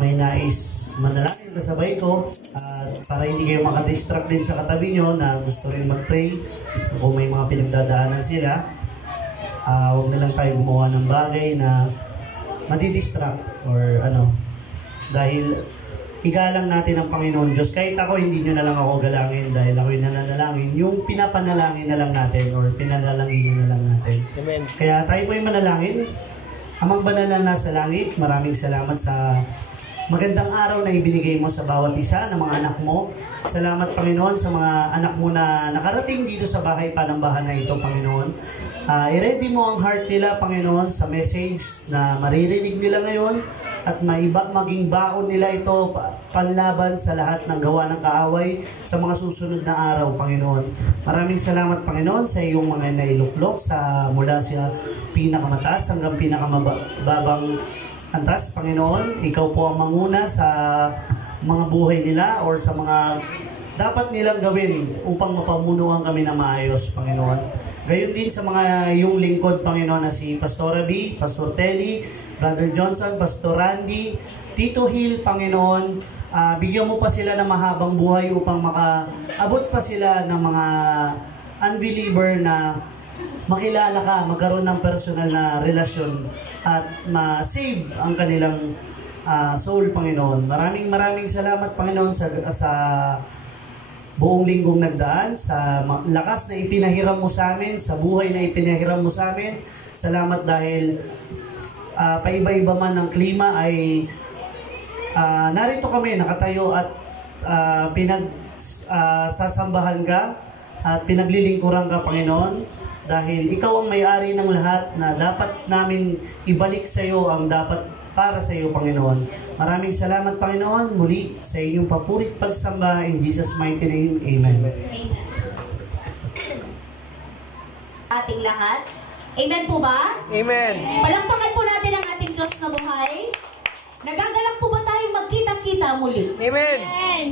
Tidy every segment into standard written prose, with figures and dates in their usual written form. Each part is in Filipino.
may nais manalangin kasabay ko para hindi kayo makadistract din sa katabi nyo na gusto rin mag-pray kung may mga pinagdadaanan sila. Huwag na lang tayo gumawa ng bagay na madidistract or ano, dahil igalang natin ang Panginoon Diyos. Kahit ako, hindi nyo na lang ako galangin dahil ako yung nananalangin. Yung pinapanalangin na lang natin or pinanalangin na lang natin. Amen. Kaya tayo po yung manalangin. Amang banal na nasa langit, maraming salamat sa magandang araw na ibinigay mo sa bawat isa ng mga anak mo. Salamat, Panginoon, sa mga anak mo na nakarating dito sa bahay panambahan na ito, Panginoon. I-ready mo ang heart nila, Panginoon, sa message na maririnig nila ngayon at maging baon nila ito panlaban sa lahat ng gawa ng kaaway sa mga susunod na araw, Panginoon. Maraming salamat, Panginoon, sa iyong mga nailuklok mula sa pinakamataas hanggang pinakamababang antas, Panginoon. Ikaw po ang manguna sa mga buhay nila or sa mga dapat nilang gawin upang mapamunuan kami ng maayos, Panginoon. Gayon din sa mga iyong lingkod, Panginoon, na si Pastor B, Pastor Telly, Brother Johnson, Pastor Randy, Tito Hill, Panginoon. Bigyan mo pa sila ng mahabang buhay upang makaabot pa sila ng mga unbeliever na makilala ka, magkaroon ng personal na relasyon at ma-save ang kanilang soul, Panginoon. Maraming salamat, Panginoon, sa buong linggong nagdaan, sa lakas na ipinahiram mo sa amin, sa buhay na ipinahiram mo sa amin. Salamat dahil paiba-iba man ng klima ay narito kami, nakatayo at sasambahan ka at pinaglilingkuran ka, Panginoon, dahil ikaw ang may-ari ng lahat na dapat namin ibalik sa iyo ang dapat para sa iyo, Panginoon. Maraming salamat, Panginoon, muli sa inyong papurit pagsamba in Jesus' mighty name. Amen. Ating lahat. Amen po ba? Amen. Palakpakan po natin ang ating Diyos na buhay. Nagagalak po ba tayong magkita-kita muli? Amen.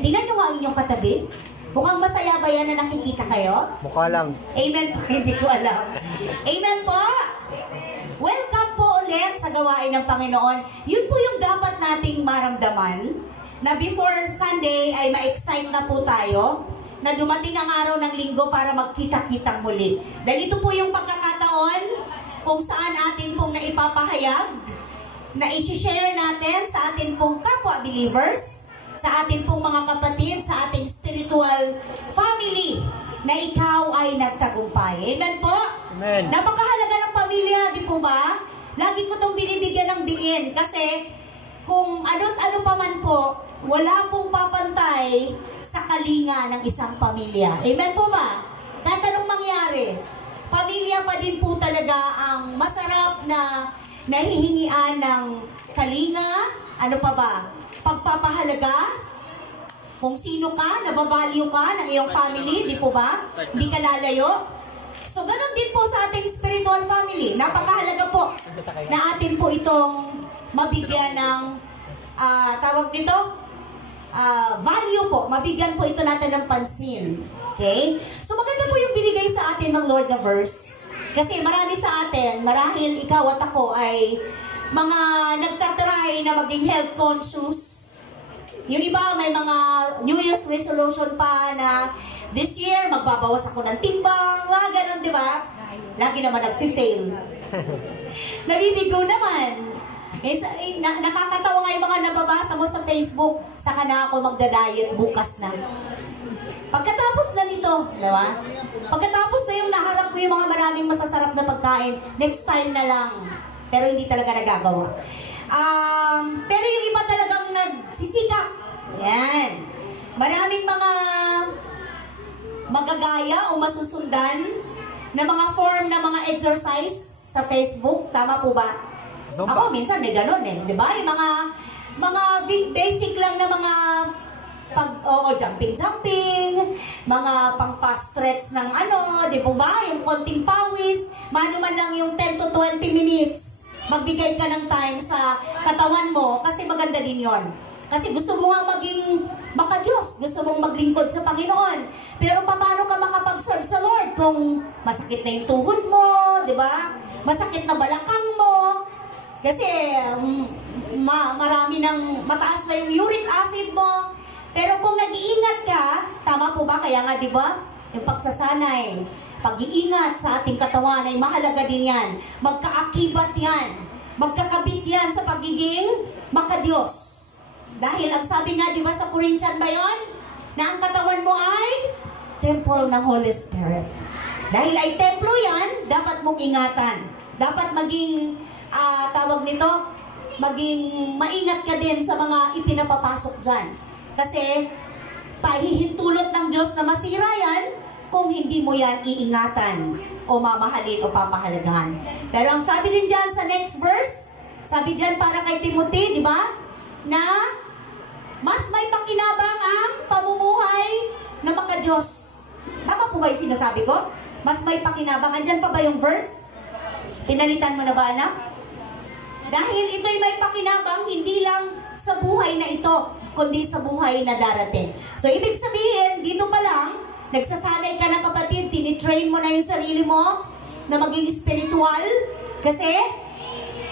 Tingnan nyo ang inyong katabi. Mukhang masaya ba yan na nakikita kayo? Mukha lang. Amen po, hindi ko alam. Amen po. Welcome po ulit sa gawain ng Panginoon. Yun po yung dapat nating maramdaman na before Sunday ay ma-excite na po tayo na dumating ang araw ng linggo para magkita-kitang muli. Dahil ito po yung pagkakataon kung saan atin pong naipapahayag, na isi-share natin sa atin pong kapwa-believers, sa atin pong mga kapatid, sa ating spiritual family, na ikaw ay nagtagumpay. Amen po? Amen. Napakahalaga ng pamilya, di po ba? Lagi ko itong binibigyan ng diin kasi kung ano't ano pa man po, wala pong papantay sa kalinga ng isang pamilya. Amen po ba? Kahit anong mangyari, pamilya pa din po talaga ang masarap na nahihingian ng kalinga. Ano pa ba? Pagpapahalaga. Kung sino ka, nabavalue ka ng iyong family, di po ba? Hindi ka lalayo. So, ganun din po sa ating spiritual family. Napakahalaga po na atin po itong mabigyan ng, tawag dito, value po. Mabigyan po ito natin ng pansin. Okay? So, maganda po yung binigay sa atin ng Lord na verse. Kasi marami sa atin, marahil ikaw at ako ay mga nagtatry na maging health conscious. Yung iba may mga New Year's resolution pa na this year magbabawas ako ng timbang, mga ganun, di ba? Lagi naman nag-fail. Nabibigo naman. Nakakatawa nga yung mga nababasa mo sa Facebook, saka na ako magda-diet bukas na. Pagkatapos na nito, di ba? Pagkatapos na yung naharap ko yung mga maraming masasarap na pagkain, next time na lang. Pero hindi talaga nagagawa. Pero yung iba talagang nagsisikap. Yan. Maraming mga magagaya o masusundan na mga form na mga exercise sa Facebook. Tama po ba? Zumba. Ako minsan may ganun eh. Di ba? Yung mga basic lang na mga jumping, mga pang-pa-stretch ng ano, di po ba? Yung konting pawis, manuman lang yung 10 to 20 minutes. Magbigay ka ng time sa katawan mo kasi maganda din yon. Kasi gusto mo nga maging maka-Diyos, gusto mong maglingkod sa Panginoon. Pero paano ka makapag-serve sa Lord kung masakit na yung tuhod mo, di ba? Masakit na balakang mo. Kasi marami ng mataas na yung uric acid mo. Pero kung nag-iingat ka, tama po ba? Kaya nga, di ba? Yung pagsasanay, pag-iingat sa ating katawan ay mahalaga din yan. Magkaakibat yan. Magkakabit yan sa pagiging makadiyos. Dahil ang sabi nga, di ba sa Corinthian ba yun? Na ang katawan mo ay temple ng Holy Spirit. Dahil ay templo yan, dapat mong ingatan. Dapat maging, tawag nito, maging maingat ka din sa mga ipinapapasok dyan. Kasi, pahihintulot ng Diyos na masira yan kung hindi mo yan iingatan o mamahalin o papahalagahan. Pero ang sabi din dyan sa next verse, sabi dyan para kay Timothy, di ba? Na mas may pakinabang ang pamumuhay na makadiyos. Tama po ba yung sinasabi ko? Mas may pakinabang. Andyan pa ba yung verse? Pinalitan mo na ba, anak? Dahil ito'y may pakinabang, hindi lang sa buhay na ito, kundi sa buhay na darating. So, ibig sabihin, dito pa lang, nagsasanay ka na kapatid, tinitrain mo na yung sarili mo na maging spiritual kasi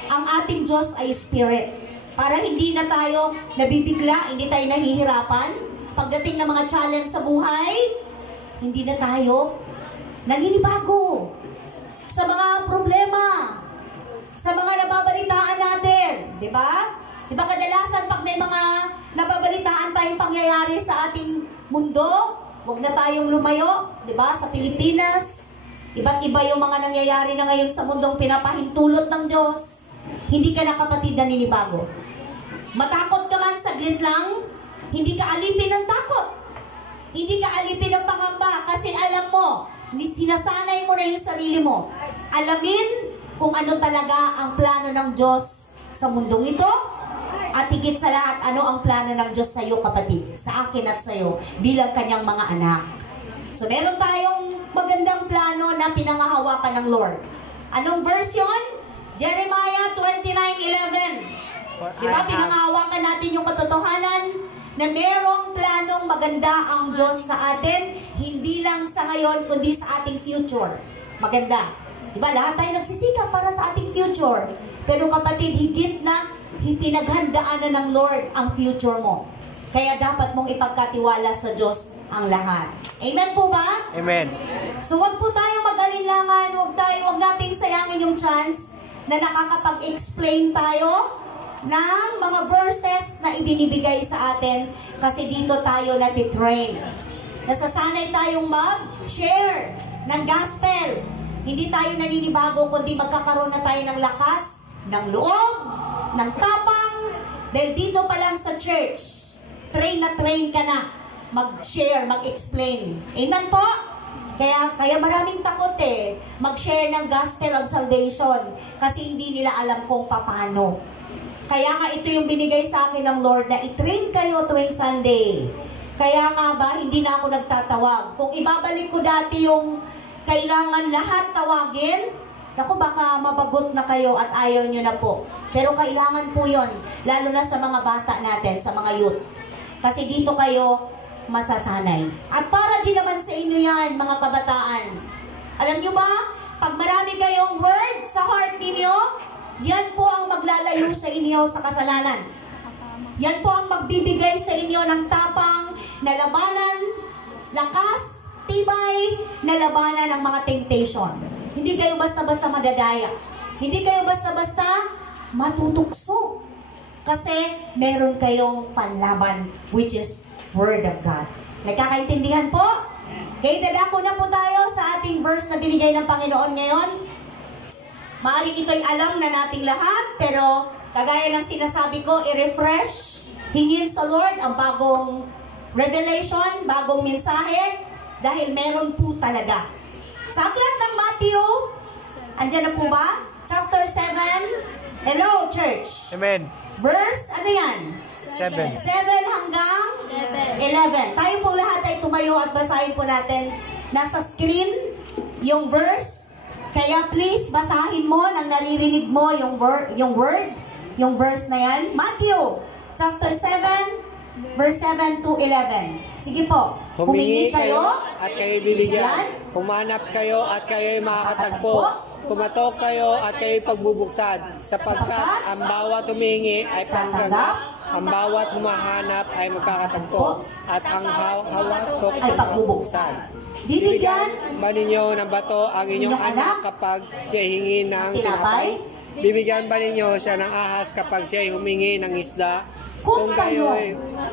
ang ating Diyos ay spirit. Para hindi na tayo nabibigla, hindi tayo nahihirapan. Pagdating ng mga challenge sa buhay, hindi na tayo naninibago sa mga problema, sa mga nababalitaan natin. Di ba? Di ba kadalasan pag may mga nababalitaan tayong pangyayari sa ating mundo, huwag na tayong lumayo, di ba? Sa Pilipinas, iba't iba yung mga nangyayari na ngayon sa mundong pinapahintulot ng Diyos. Hindi ka na kapatid naninibago. Matakot ka man, saglit lang, hindi ka alipin ng takot. Hindi ka alipin ng pangamba kasi alam mo, sinasanay mo na yung sarili mo. Alamin kung ano talaga ang plano ng Diyos sa mundong ito. At higit sa lahat, ano ang plano ng Diyos sa iyo, kapatid? Sa akin at sa iyo, bilang kanyang mga anak. So, meron tayong magandang plano na pinangahawakan ng Lord. Anong verse yun? Jeremiah 29:11. Diba, pinangahawakan natin yung katotohanan na merong planong maganda ang Diyos sa atin, hindi lang sa ngayon, kundi sa ating future. Maganda. Diba, lahat tayo nagsisikap para sa ating future. Pero kapatid, higit na pinaghandaan na ng Lord ang future mo. Kaya dapat mong ipagkatiwala sa Diyos ang lahat. Amen po ba? Amen. So wag po tayo mag-alinlangan, wag nating sayangin yung chance na nakakapag-explain tayo ng mga verses na ibinibigay sa atin kasi dito tayo natitrain. Nasasanay tayong mag-share ng gospel. Hindi tayo naninibago kundi magkakaroon na tayo ng lakas, ng loob, ng tapang, dahil dito pa lang sa church, train na train ka na mag-share, mag-explain. Amen po? Kaya maraming takot mag-share ng gospel of salvation kasi hindi nila alam kung paano. Kaya nga ito yung binigay sa akin ng Lord na i-train kayo tuwing Sunday. Kaya nga ba, hindi na ako nagtatawag. Kung ibabalik ko dati yung kailangan lahat tawagin, naku, baka mabagot na kayo at ayaw nyo na po. Pero kailangan po yon, lalo na sa mga bata natin, sa mga youth. Kasi dito kayo masasanay. At para din naman sa inyo yan, mga kabataan. Alam nyo ba, pag marami kayong word sa heart ninyo, yan po ang maglalayo sa inyo sa kasalanan. Yan po ang magbibigay sa inyo ng tapang na labanan, lakas, tibay, na labanan ng mga temptation. Hindi kayo basta-basta madadaya. Hindi kayo basta-basta matutukso. Kasi meron kayong panlaban, which is Word of God. Nagkakaintindihan po? Okay, dadako na po tayo sa ating verse na binigay ng Panginoon ngayon. Maaaring ito'y alam na nating lahat, pero kagaya ng sinasabi ko, i-refresh, hingin sa Lord ang bagong revelation, bagong mensahe, dahil meron po talaga. Sa aklat ng Matthew, andyan na po ba? Chapter 7. Hello, church. Amen. Verse, ano yan? 7. 7 hanggang 11. Tayo po lahat ay tumayo at basahin po natin. Nasa screen yung verse. Kaya please, basahin mo nang naririnig mo yung word, yung verse na yan. Matthew, chapter 7, verse 7 to 11. Sige po. Humingi kayo at kayo bibigyan. Humanap kayo at kayo'y makakatagpo. kumatok kayo at kayo'y pagbubuksan, sapagkat ang bawat humingi ay pagtanggap, ang bawat humahanap ay magkakatagpo, at ang hawatok ay pagbubuksan. Bibigyan ba ninyo ng bato ang inyong anak kapag siya hingi ng tinapay? Bibigyan ba ninyo siya ng ahas kapag siya humingi ng isda? Kung kayo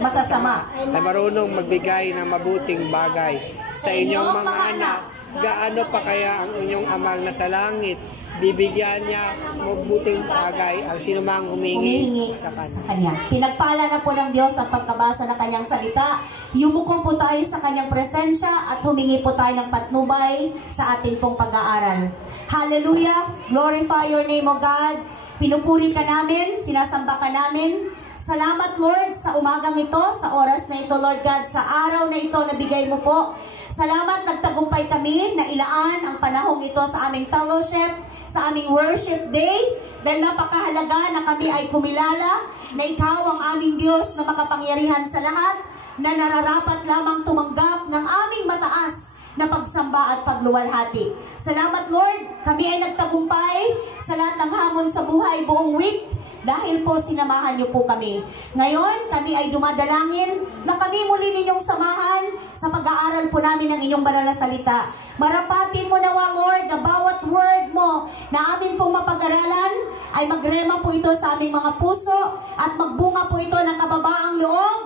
masasama ay marunong magbigay ng mabuting bagay sa inyong mga anak, gaano pa kaya ang inyong amal na sa langit? Bibigyan niya mabuting bagay ang sinumang humingi sa kanya. Pinagpala na po ng Diyos ang pagkabasa ng kanyang salita. Yumuko po tayo sa kanyang presensya at humingi po tayo ng patnubay sa ating pong pag-aaral. Hallelujah! Glorify your name, O God. Pinupuri ka namin, sinasamba ka namin. Salamat, Lord, sa umagang ito, sa oras na ito, Lord God, sa araw na ito na bigay mo po. Salamat, nagtagumpay kami na ilaan ang panahong ito sa aming fellowship, sa aming worship day, dahil napakahalaga na kami ay kumilala na ikaw ang aming Diyos na makapangyarihan sa lahat, na nararapat lamang tumanggap ng aming mataas na pagsamba at pagluwalhati. Salamat, Lord, kami ay nagtagumpay sa lahat ng hamon sa buhay buong week, dahil po sinamahan niyo po kami. Ngayon, kami ay dumadalangin na kami muli ninyong samahan sa pag-aaral po namin ng inyong banal na salita. Marapatin mo nawa, Lord, na bawat word mo na amin pong mapag-aralan ay magrema po ito sa aming mga puso at magbunga po ito ng kababaang loob,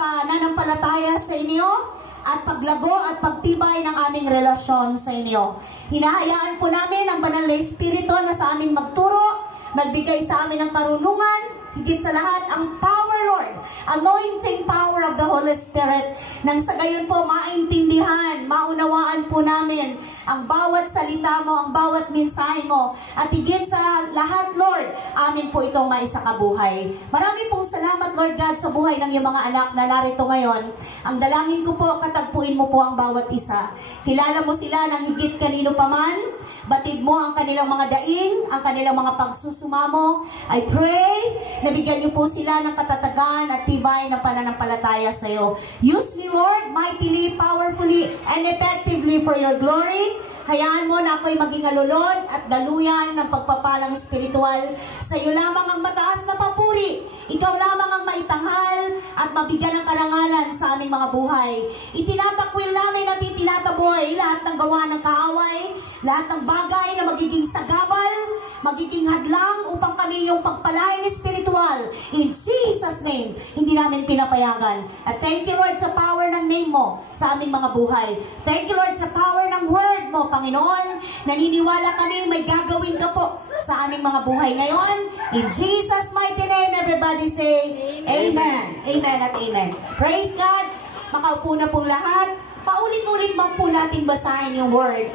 pananampalataya sa inyo, at paglago at pagtibay ng aming relasyon sa inyo. Hinahayaan po namin ang banal na Espiritu na sa amin magturo, magbigay sa amin ng karunungan, higit sa lahat ang power, Lord, anointing power of the Holy Spirit, nang sa gayon po maintindihan, maunawaan po namin ang bawat salita mo, ang bawat mensahe mo, at higit sa lahat, Lord, amin po itong maisakabuhay. Marami pong salamat, Lord God, sa buhay ng iyong mga anak na narito ngayon. Ang dalangin ko po, katagpuin mo po ang bawat isa. Kilala mo sila ng higit kanino paman, batid mo ang kanilang mga daing, ang kanilang mga pagsusumamo. I pray na bigyan niyo po sila ng katatagan at tibay na pananampalataya sa iyo. Use me, Lord, mightily, powerfully, and effectively for your glory. Hayaan mo na ako'y maging alulod at daluyan ng pagpapalang espiritual. Sa iyo lamang ang mataas na papuri. Ikaw lamang ang maitanghal at mabigyan ng karangalan sa aming mga buhay. Itinatakwil namin at itinataboy lahat ng gawa ng kaaway, lahat ng bagay na magiging sagabal, magiging hadlang upang kami yung pagpalain espiritual. In Jesus' name, hindi namin pinapayagan. At thank you, Lord, sa power ng name mo sa aming mga buhay. Thank you, Lord, sa power ng word mo, Panginoon. Naniniwala kami may gagawin ka po sa aming mga buhay ngayon. In Jesus' mighty name, everybody say, Amen. Amen at Amen. Praise God. Makaupo na pong lahat. Paulit-ulit bang po natin basahin yung word.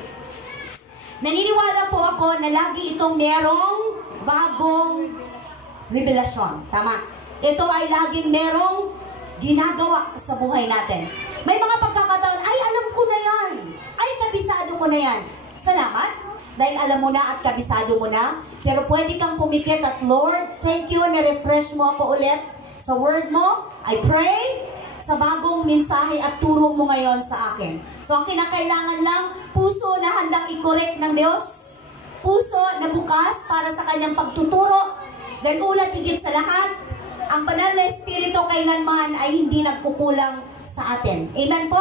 Naniniwala po ako na lagi itong merong bagong revelasyon. Tama. Ito ay laging merong ginagawa sa buhay natin. May mga pagkakataon, ay alam ko na yan. Ay kabisado ko na yan. Salamat. Dahil alam mo na at kabisado mo na. Pero pwede kang pumikit at Lord, thank you na refresh mo ako ulit sa word mo. I pray sa bagong mensahe at turo mo ngayon sa akin. So ang kinakailangan lang, puso na handang i-correct ng Diyos, puso na bukas para sa kanyang pagtuturo, dahil ulat higit sa lahat, ang banal na Espiritu kailanman ay hindi nagkukulang sa atin. Amen po?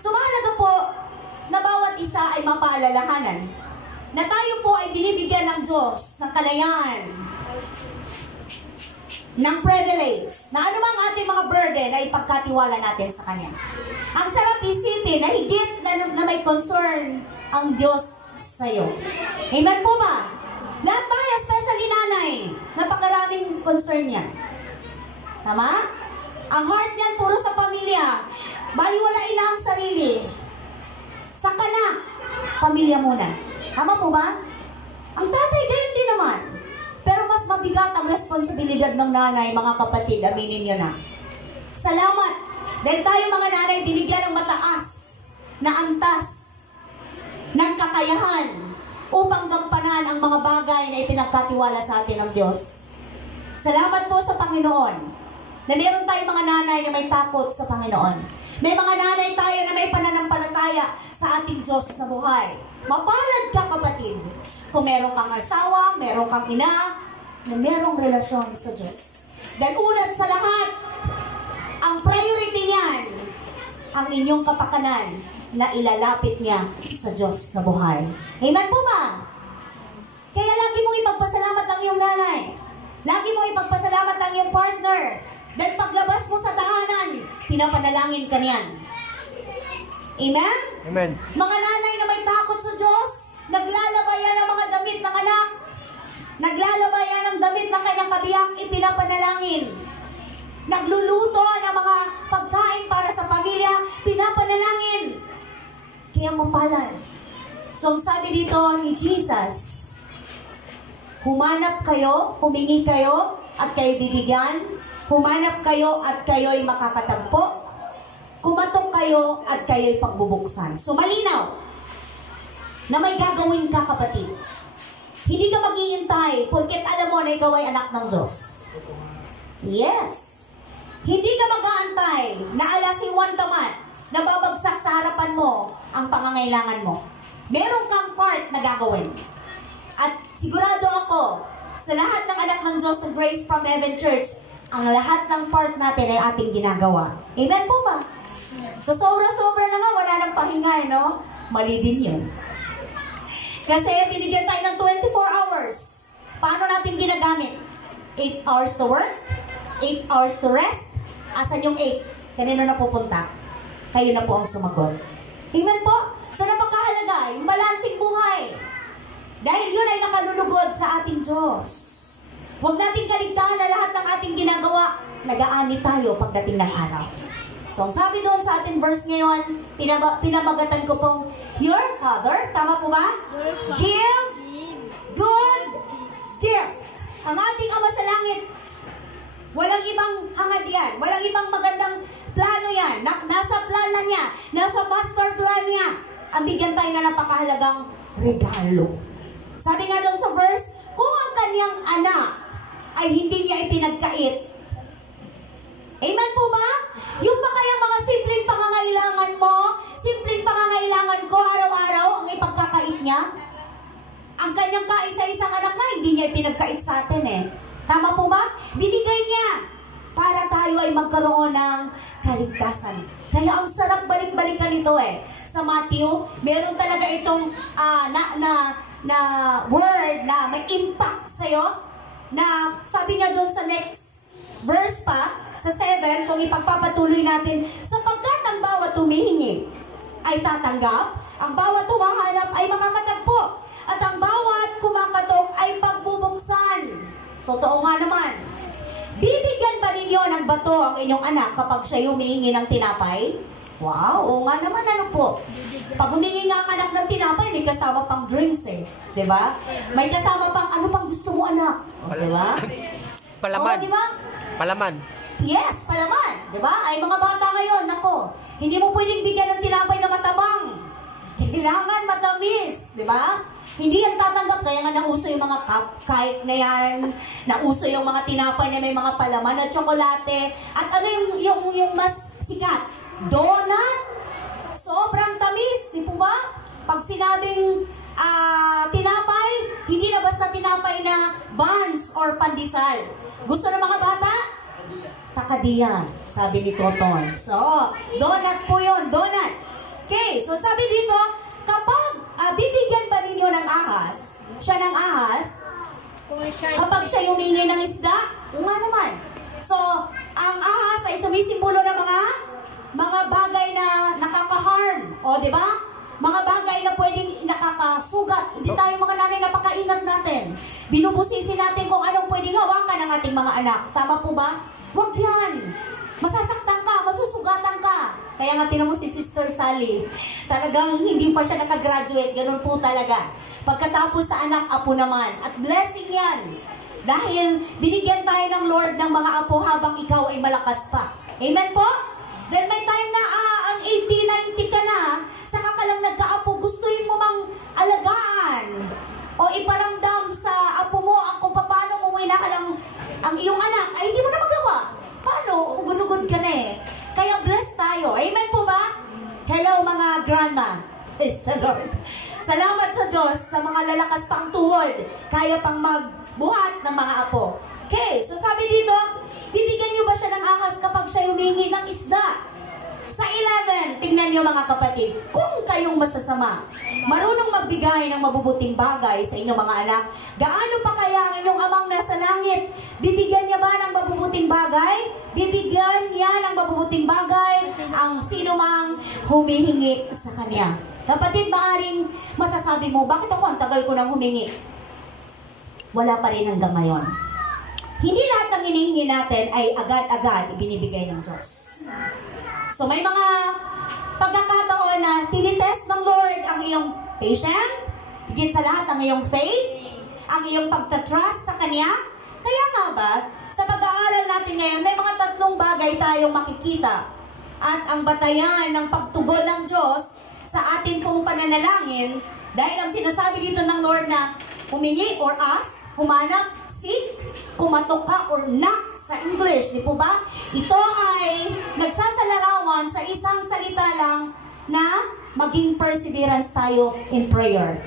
So mahalaga po na bawat isa ay mapaalalahanan na tayo po ay binibigyan ng Diyos ng kalayaan, ng privilege, na anumang ating mga burden ay ipagkatiwala natin sa Kanya. Ang sarap isipin na higit na may concern ang Diyos sa iyo. Amen po ba? Lahat tayo, especially nanay, napakaraming concern niya. Tama? Ang heart niyan puro sa pamilya. Baliwalain na ang sarili. Saka na, pamilya muna. Tama po ba? Ang tatay gayon din naman. Pero mas mabigat ang responsibilidad ng nanay, mga kapatid, aminin nyo na. Salamat! Dahil tayo mga nanay, binigyan ng mataas na antas ng kakayahan upang gampanan ang mga bagay na ipinagkatiwala sa atin ng Diyos. Salamat po sa Panginoon na meron tayong mga nanay na may takot sa Panginoon. May mga nanay tayo na may pananampalataya sa ating Diyos na buhay. Mapalad ka, kapatid. Kung meron kang asawa, meron kang ina, na merong relasyon sa Diyos. Dahil unat sa lahat, ang priority niyan, ang inyong kapakanan na ilalapit niya sa Diyos na buhay. Amen po ba? Kaya lagi mong ipagpasalamat ang iyong nanay. Lagi mong ipagpasalamat ang iyong partner. Dahil paglabas mo sa tahanan, pinapanalangin ka niyan. Amen? Amen. Mga nanay na may takot sa Diyos, naglalabayan ng mga damit ng anak, naglalabayan ng damit ng kanyang kabiyak, ipinapanalangin. Nagluluto ng mga pagkain para sa pamilya, pinapanalangin. Kaya mapalad. So, ang sabi dito ni Jesus, humanap kayo, humingi kayo, at kayo bibigyan. Humanap kayo at kayo'y makakatagpo. Kumatok kayo at kayo'y pagbubuksan. So, malinaw na may gagawin ka, kapatid. Hindi ka mag-iintay porket alam mo na ikaw ay anak ng Diyos. Yes. Hindi ka mag-aantay na ala si Juan Tamat na babagsak sa harapan mo ang pangangailangan mo. Meron kang part na gagawin. At sigurado ako, sa lahat ng anak ng Diyos sa Grace from Heaven Church, ang lahat ng part natin ay ating ginagawa. Amen po ba? So sobra-sobra na nga, wala nang pahinga, no? Mali din yun. Kasi binigyan tayo ng 24 hours. Paano natin ginagamit? 8 hours to work, 8 hours to rest. Asan yung 8? Kanino na pupunta? Kayo na po ang sumagot. Amen po? So napakahalaga, yung balancing buhay. Dahil yun ay nakalulugod sa ating Diyos. Huwag natin kaligtaan na lahat ng ating ginagawa, nag-aani tayo pagdating ng araw. So, ang sabi doon sa ating verse ngayon, pinamagatan ko pong, your Father, tama po ba? Give good gift. Ang ating Ama sa Langit, walang ibang hangad yan, walang ibang magandang plano yan. Nasa plan na niya, nasa master plan niya, ang bigyan tayo na napakahalagang regalo. Sabi nga doon sa verse, kung ang kanyang anak ay hindi niya ipinagkait. Amen po ba? Yung ba kayang mga simpleng pangangailangan mo, simpleng pangangailangan ko araw-araw ang ipagkakait niya? Ang kanyang kaisa-isang anak na, hindi niya ipinagkait sa atin eh. Tama po ba? Binigay niya para tayo ay magkaroon ng kaligtasan. Kaya ang sarap balik-balikan ito eh. Sa Matthew, meron talaga itong na word na may impact sa'yo. Na sabi niya doon sa next verse pa, sa 7, kung ipagpapatuloy natin, sapagkat ang bawat humihingi ay tatanggap, ang bawat humahanap ay makakatagpo, at ang bawat kumakatok ay pagbubuksan. Totoo nga naman. Bibigyan ba ninyo ng bato ang inyong anak kapag siya humihingi ng tinapay? Wow, oo nga naman, ano po. Pag humingi nga ang anak ng tinapay, may kasama pang drinks eh. Diba? May kasama pang, ano pang gusto mo anak? O, diba? Palaman. Oo, diba? Palaman. Yes, palaman. Diba? Ay mga bata ngayon, nako, hindi mo pwedeng bigyan ng tinapay na matabang. Kailangan matamis. Diba? Hindi yan tatanggap. Kaya nga nauso yung mga cupcake na yan. Nauso yung mga tinapay na may mga palaman at tsokolate. At ano yung mas sikat? Donut. Sobrang tamis, di po ba? Pag sinabing tinapay, hindi na basta tinapay na buns or pandesal. Gusto ng mga bata? Takadiyan, sabi ni Toton. So, donut po yun, donut. Okay, so sabi dito, kapag bibigyan ba ninyo ng ahas, siya ng ahas, kapag siya humingi ng isda, nga naman. So, ang ahas ay sumisimbolo ng mga bagay na nakaka-harm. O, di ba? Mga bagay na pwedeng nakakasugat. Hindi tayo mga nanay napakaingat natin. Binubusisi natin kung anong pwedeng hawakan ng ating mga anak. Tama po ba? Huwag yan. Masasaktan ka, masusugatan ka. Kaya nga tinan mo si Sister Sally. Talagang hindi pa siya nakagraduate. Ganun po talaga. Pagkatapos sa anak, apo naman. At blessing yan. Dahil binigyan tayo ng Lord ng mga apo habang ikaw ay malakas pa. Amen po? Then may time na ang 80, 90 ka na, saka ka lang nagka-apo, gustuin mo mang alagaan o iparamdam sa apo mo kung paano mo inakalang ang iyong anak, ay hindi mo na magawa. Paano? Ugunugod ka na eh. Kaya blessed tayo. Amen po ba? Hello mga grandma. Praise the Lord. So Salamat sa Diyos sa mga lalakas pang tuhod, kaya pang magbuhat ng mga apo. Okay, so sabi dito, bibigyan niyo ba siya ng ahas kapag siya humingi ng isda? Sa 11, tingnan niyo mga kapatid, kung kayong masasama, marunong magbigay ng mabubuting bagay sa inyong mga anak, gaano pa kaya ang inyong amang nasa langit? Bibigyan niya ba ng mabubuting bagay? Bibigyan niya ng mabubuting bagay ang sino mang humihingi sa kanya. Kapatid, maaring masasabi mo, bakit ako ang tagal ko nang humingi? Wala pa rin hanggang ngayon. Hindi lahat ng hinihingi natin ay agad-agad ibinibigay ng Diyos. So may mga pagkakataon na tinitest ng Lord ang iyong patience, higit sa lahat ang iyong faith, ang iyong pagtatrust sa Kanya. Kaya nga ba, sa pag-aaral natin ngayon, may mga 3 bagay tayong makikita. At ang batayan ng pagtugon ng Diyos sa atin pong pananalangin, dahil ang sinasabi dito ng Lord na humingi or ask, humanap, seek, kumatok ka or knock sa English, di po ba? Ito ay nagsasalarawan sa isang salita lang na maging perseverance tayo in prayer.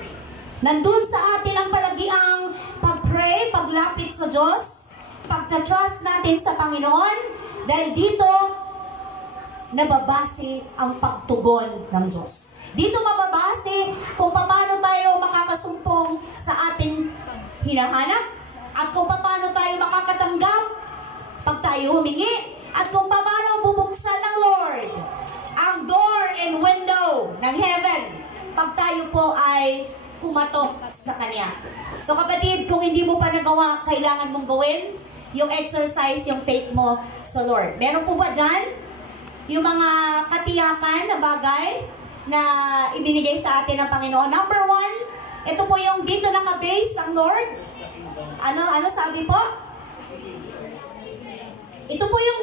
Nandun sa atin ang palagiang pag-pray, paglapit sa Diyos, pagtatrust natin sa Panginoon, dahil dito nababase ang pagtugon ng Diyos. Dito mababase kung paano tayo makakasumpong sa ating hinahanap, at kung paano tayo makakatanggap pag tayo humingi, at kung paano bubuksan ng Lord ang door and window ng heaven pag tayo po ay kumatok sa Kanya. So kapatid, kung hindi mo pa nagawa, kailangan mong gawin yung exercise, yung faith mo sa Lord. Meron po ba dyan yung mga katiyakan na bagay na ibinigay sa atin ng Panginoon? Number 1, ito po yung dito naka-base ang Lord. Ano sabi po? Ito po yung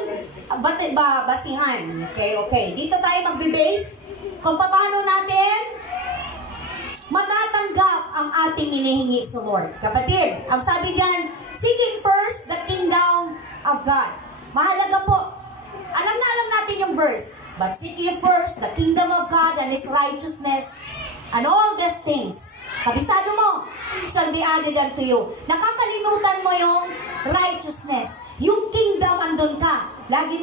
basihan. Okay. Dito tayo magbe-base kung paano natin matatanggap ang ating inihingi sa Lord. Kapatid, ang sabi diyan, seeking first the kingdom of God. Mahalaga po. Alam natin yung verse. But seek ye first the kingdom of God and His righteousness, and all these things, kabisado mo, shall be added unto you. Nakakalimutan mo yung righteousness. Yung kingdom, andun ka. Lagi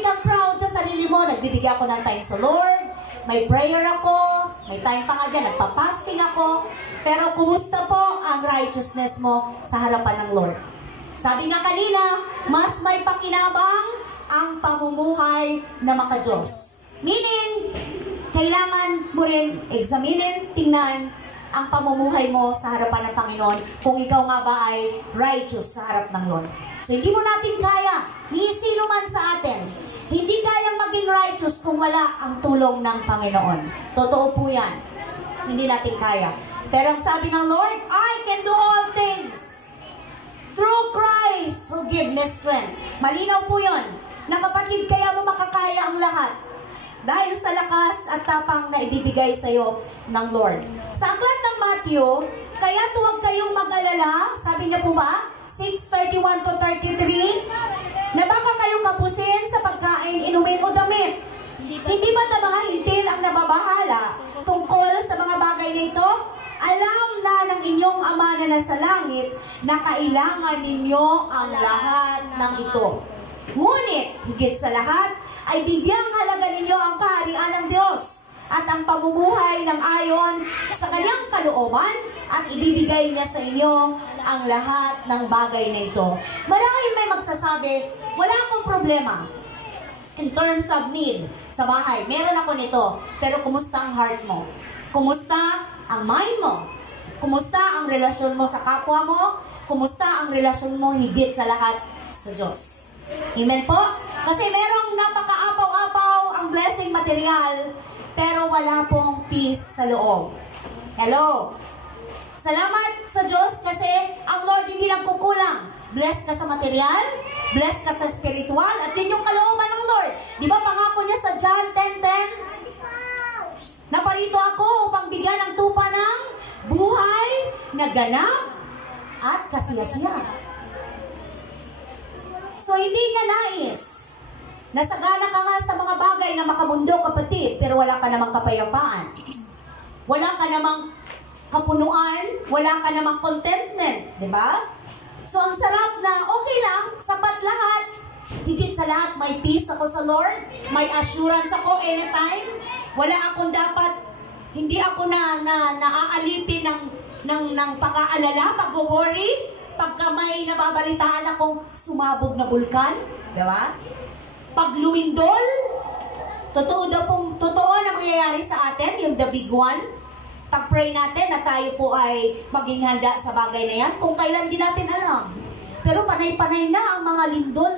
kang proud sa sarili mo. Nagbibigay ako ng time sa Lord. May prayer ako. May time pa nga dyan. Nagpa-fasting ako. Pero kumusta po ang righteousness mo sa harapan ng Lord? Sabi nga kanina, mas may pakinabang ang pamumuhay na maka-Diyos. Meaning, kailangan mo rin examinin, tingnan ang pamumuhay mo sa harapan ng Panginoon kung ikaw nga ba ay righteous sa harap ng Lord. So, hindi mo natin kaya, ni sino man sa atin, hindi kayang maging righteous kung wala ang tulong ng Panginoon. Totoo po yan. Hindi natin kaya. Pero ang sabi ng Lord, I can do all things through Christ who give me strength. Malinaw po yun, na kapatid, kaya mo makakaya ang lahat dahil sa lakas at tapang na ibibigay sa iyo ng Lord. Sa aklat ng Matthew, kaya huwag kayong mag-alala, sabi niya po ba, 6:31 to 33, na baka kayong kapusin sa pagkain, inumin o damit. Hindi ba na mga hintil ang nababahala tungkol sa mga bagay na ito? Alam na ng inyong Ama na nasa langit na kailangan ninyo ang lahat ng ito. Ngunit, higit sa lahat, ay bigyang halaga ninyo ang kaharian ng Diyos at ang pamumuhay ng ayon sa Kanyang kalooban, at ibibigay niya sa inyo ang lahat ng bagay na ito. Marahil may magsasabi, wala akong problema in terms of need sa bahay. Meron ako nito, pero kumusta ang heart mo? Kumusta ang mind mo? Kumusta ang relasyon mo sa kapwa mo? Kumusta ang relasyon mo higit sa lahat sa Diyos? Amen po? Kasi merong napaka-apaw-apaw ang blessing material, pero wala pong peace sa loob. Hello? Salamat sa Diyos kasi ang Lord hindi nagkukulang. Blessed ka sa material, blessed ka sa spiritual, at yun yung kalooban ng Lord. Di ba pangako niya sa John 10:10? Naparito ako upang bigyan ng tupa ng buhay na ganap at kasiyasiya. So, hindi niya nais. Nasagana ka nga sa mga bagay na makamundo, kapatid, pero wala ka namang kapayapaan. Wala ka namang kapunuan, wala ka namang contentment, di ba? So ang sarap na okay lang, sapat lahat. Higit sa lahat, may peace ako sa Lord, may assurance ako anytime. Wala akong dapat, hindi ako naaalipin ng pag-aalala, pag-worry, pagka may nababalitaan akong sumabog na bulkan, di ba? Pag lumindol, totoo na mangyayari sa atin, yung the big one. Pag-pray natin na tayo po ay maging handa sa bagay na yan, kung kailan din natin alam. Pero panay-panay na ang mga lindol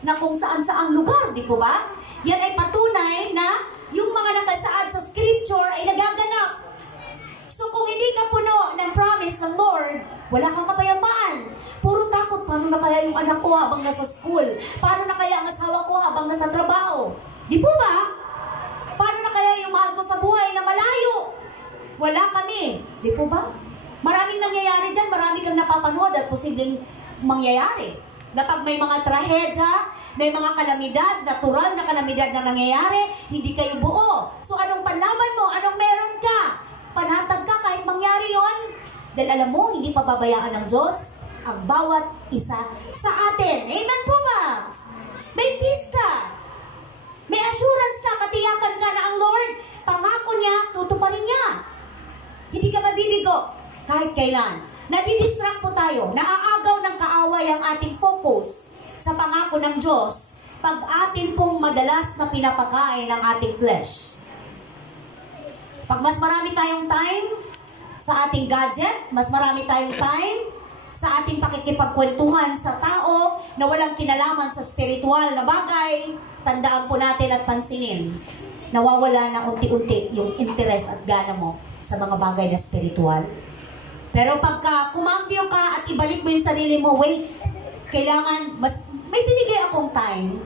na kung saan-saang lugar, di po ba? Yan ay patunay na yung mga nakasaad sa scripture ay nagaganap. So kung hindi ka puno ng promise ng Lord, wala kang kapayapaan. Puro takot, paano na kaya yung anak ko habang nasa school? Paano na kaya ang asawa ko habang nasa trabaho? Di po ba? Paano na kaya yung mahal ko sa buhay na malayo? Wala kami. Di po ba? Maraming nangyayari dyan, marami kang napapanood at posibleng mangyayari. Na pag may mga trahedya, may mga kalamidad, natural na kalamidad na nangyayari, hindi kayo buo. So anong panlaban mo? Anong meron ka? Panatag ka kahit mangyari yon. Dahil alam mo, hindi pababayaan ng Diyos ang bawat isa sa atin. Amen po ba? May peace ka. May assurance ka, katiyakan ka na ang Lord, pangako niya, tutuparin niya. Hindi ka mabibigo kahit kailan. Nadidistract po tayo, naaagaw ng kaaway ang ating focus sa pangako ng Diyos pag atin pong madalas na pinapakain ng ating flesh. Pag mas marami tayong time sa ating gadget, mas marami tayong time sa ating pakikipagkwentuhan sa tao na walang kinalaman sa spiritual na bagay, tandaan po natin at pansinin, nawawala na unti-unti yung interest at gana mo sa mga bagay na spiritual. Pero pagka kumampyo ka at ibalik mo yung sarili mo, wait, kailangan, may binigay akong time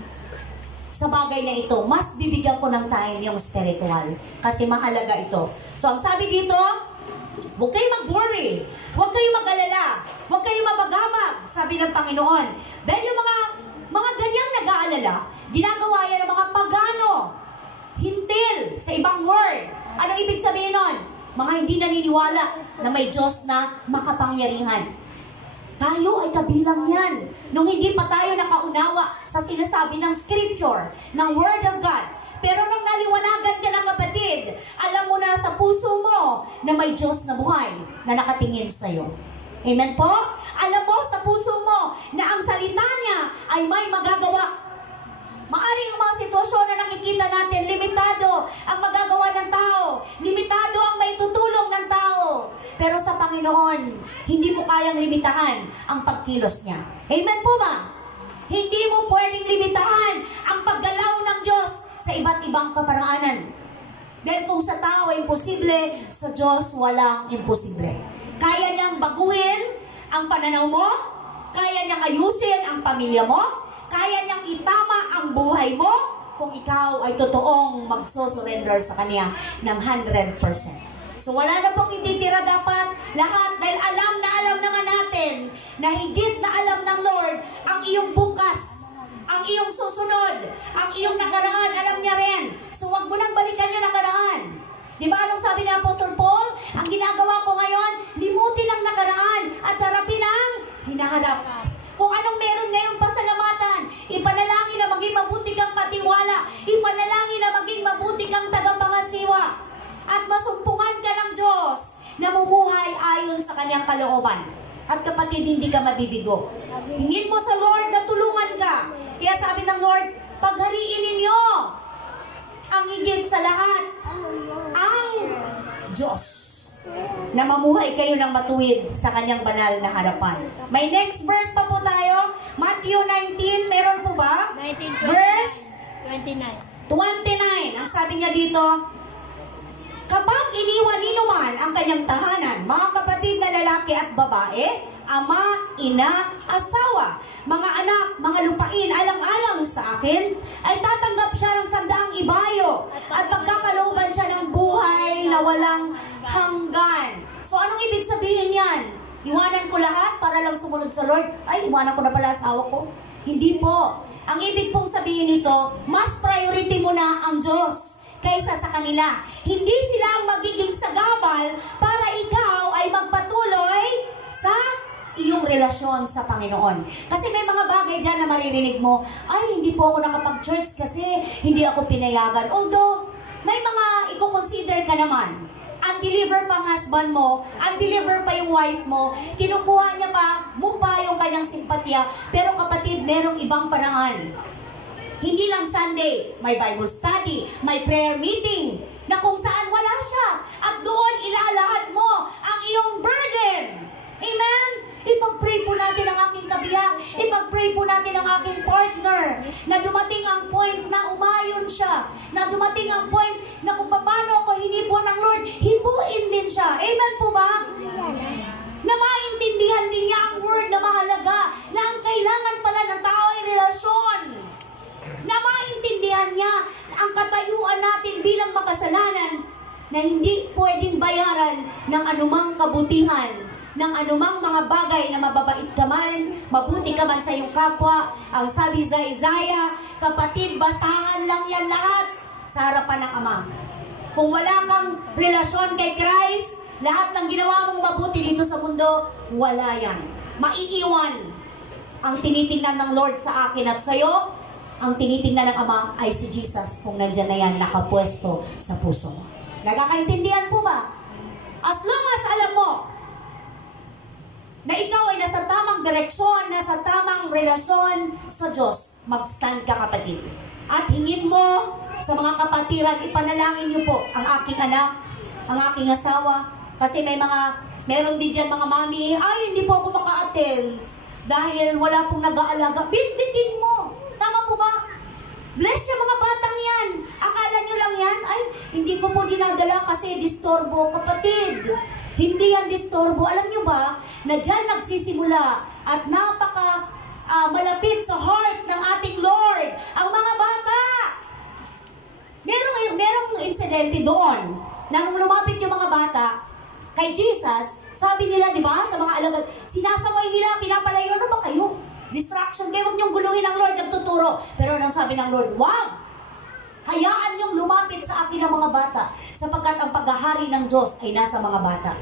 sa bagay na ito, mas bibigyan ko ng time yung spiritual. Kasi mahalaga ito. So, ang sabi dito, huwag kayo mag-worry. Huwag kayo mag-alala. Huwag kayo mabagabag, sabi ng Panginoon. Dahil yung mga ganyang nag-aalala, ginagawa yan ng mga pagano. Hintil sa ibang word. Ano ibig sabihin nun? Mga hindi naniniwala na may Diyos na makapangyarihan. Tayo ay kabilang yan. Nung hindi pa tayo nakaunawa sa sinasabi ng Scripture, ng Word of God. Pero nung naliwanagan ka ng kapatid, alam mo na sa puso mo na may Diyos na buhay na nakatingin sa'yo. Amen po? Alam mo sa puso mo na ang salita niya ay may magagawa. Maari ang mga sitwasyon na nakikita natin, limitado ang magagawa ng tao. Limitado ang maitutulong ng tao. Pero sa Panginoon, hindi mo kayang limitahan ang pagkilos niya. Amen po ba? Hindi mo pwedeng limitahan ang paggalaw ng Diyos sa iba't ibang kaparaanan. Dahil kung sa tao ay imposible, sa Diyos walang imposible. Kaya niyang baguhin ang pananaw mo, kaya niyang ayusin ang pamilya mo, kaya niyang itama ang buhay mo kung ikaw ay totoong magsusurrender sa Kanya ng 100%. So wala na pong ititira dapat lahat dahil alam na nga natin na higit na alam ng Lord ang iyong bukas, ang iyong susunod, ang iyong nakaraan, alam niya rin. So wag mo nang balikan yung nakaraan. Di ba anong sabi ni Apostle Paul? Ang ginagawa ko ngayon, limutin ang nakaraan at harapin ang hinaharap. Kung anong meron ngayong pasalamatan, ipanalangin na maging mabuti kang katiwala, ipanalangin na maging mabuti kang tagapangasiwa, at masumpungan ka ng Diyos na mumuhay ayon sa Kanyang kalooban. At kapatid, hindi ka mabibigo. Hingin mo sa Lord na tulungan ka. Kaya sabi ng Lord, paghariin ninyo ang higit sa lahat, ang Diyos, na mamuhay kayo ng matuwid sa Kanyang banal na harapan. May next verse pa po tayo. Matthew 19, meron po ba? 19, verse 29. Ang sabi niya dito, kapag iniwan ni naman ang kanyang tahanan, mga kapatid na lalaki at babae, ama, ina, asawa, mga anak, mga lupain, alang-alang sa akin, ay tatanggap siya ng 100 ibayo at pagkakalooban siya ng buhay na walang hanggan. So anong ibig sabihin yan? Iwanan ko lahat para lang sumunod sa Lord? Ay, iwanan ko na pala asawa ko? Hindi po. Ang ibig pong sabihin nito, mas priority mo na ang Diyos kaysa sa kanila. Hindi sila ang magiging sagabal para ikaw ay magpatuloy sa iyong relasyon sa Panginoon. Kasi may mga bagay dyan na maririnig mo, ay, hindi po ako nakapag-church kasi hindi ako pinayagan. Although, may mga i-consider ka naman. Unbeliever pa ang husband mo, unbeliever pa yung wife mo, kinukuha niya pa, mo pa yung kanyang simpatya, pero kapatid, merong ibang paraan. Hindi lang Sunday, may Bible study, may prayer meeting, na kung saan wala siya, at doon ilalahad mo ang iyong burden. Amen? Ipag-pray po natin ang aking kabiyak, ipag-pray po natin ang aking partner, na dumating ang point na umayon siya, na dumating ang point na kung paano ako hinipo ng Lord, hipuin din siya. Amen po ba? Na maintindihan din niya ang word na mahalaga, na ang kailangan pala ng tao ay relasyon. Na maintindihan niya ang katayuan natin bilang makasalanan, na hindi pwedeng bayaran ng anumang kabutihan, ng anumang mga bagay na mababait ka man, mabuti ka man sa iyong kapwa. Ang sabi sa Isaiah, kapatid, basahan lang yan lahat sa harapan ng Ama. Kung wala kang relasyon kay Christ, lahat ng ginawa mong mabuti dito sa mundo, wala yan. Maiiwan. Ang tinitingnan ng Lord sa akin at sa iyo, ang tinitingnan ng Ama ay si Jesus, kung nandyan na yan, nakapwesto sa puso mo. Nagkakaintindihan po ba? As long as alam mo na ikaw ay nasa tamang direksyon, nasa tamang relasyon sa Diyos, mag-stand ka, kapatid. At hingin mo sa mga kapatiran, ipanalangin niyo po ang aking anak, ang aking asawa. Kasi meron din dyan mga mami, ay, hindi po ako maka-attend dahil wala pong nag-aalaga. Bitbitin mo. Tama po ba? Bless yung mga batang yan. Akala nyo lang yan, ay, hindi ko po dinadala kasi disturbo. Kapatid, hindi yan disturbo. Alam nyo ba, na dyan nagsisimula at napaka malapit sa heart ng ating Lord ang mga bata. Merong insidente doon na nung lumapit yung mga bata kay Jesus, sabi nila, di ba, sa mga alagad, sinasaway nila, pinapalayo, ano ba kayo? Distraction kayo, huwag niyong guluhin ang Lord, nagtuturo. Pero nang sabi ng Lord, wag! Hayaan niyong lumapit sa akin ang mga bata, sapagkat ang paghahari ng Diyos ay nasa mga bata.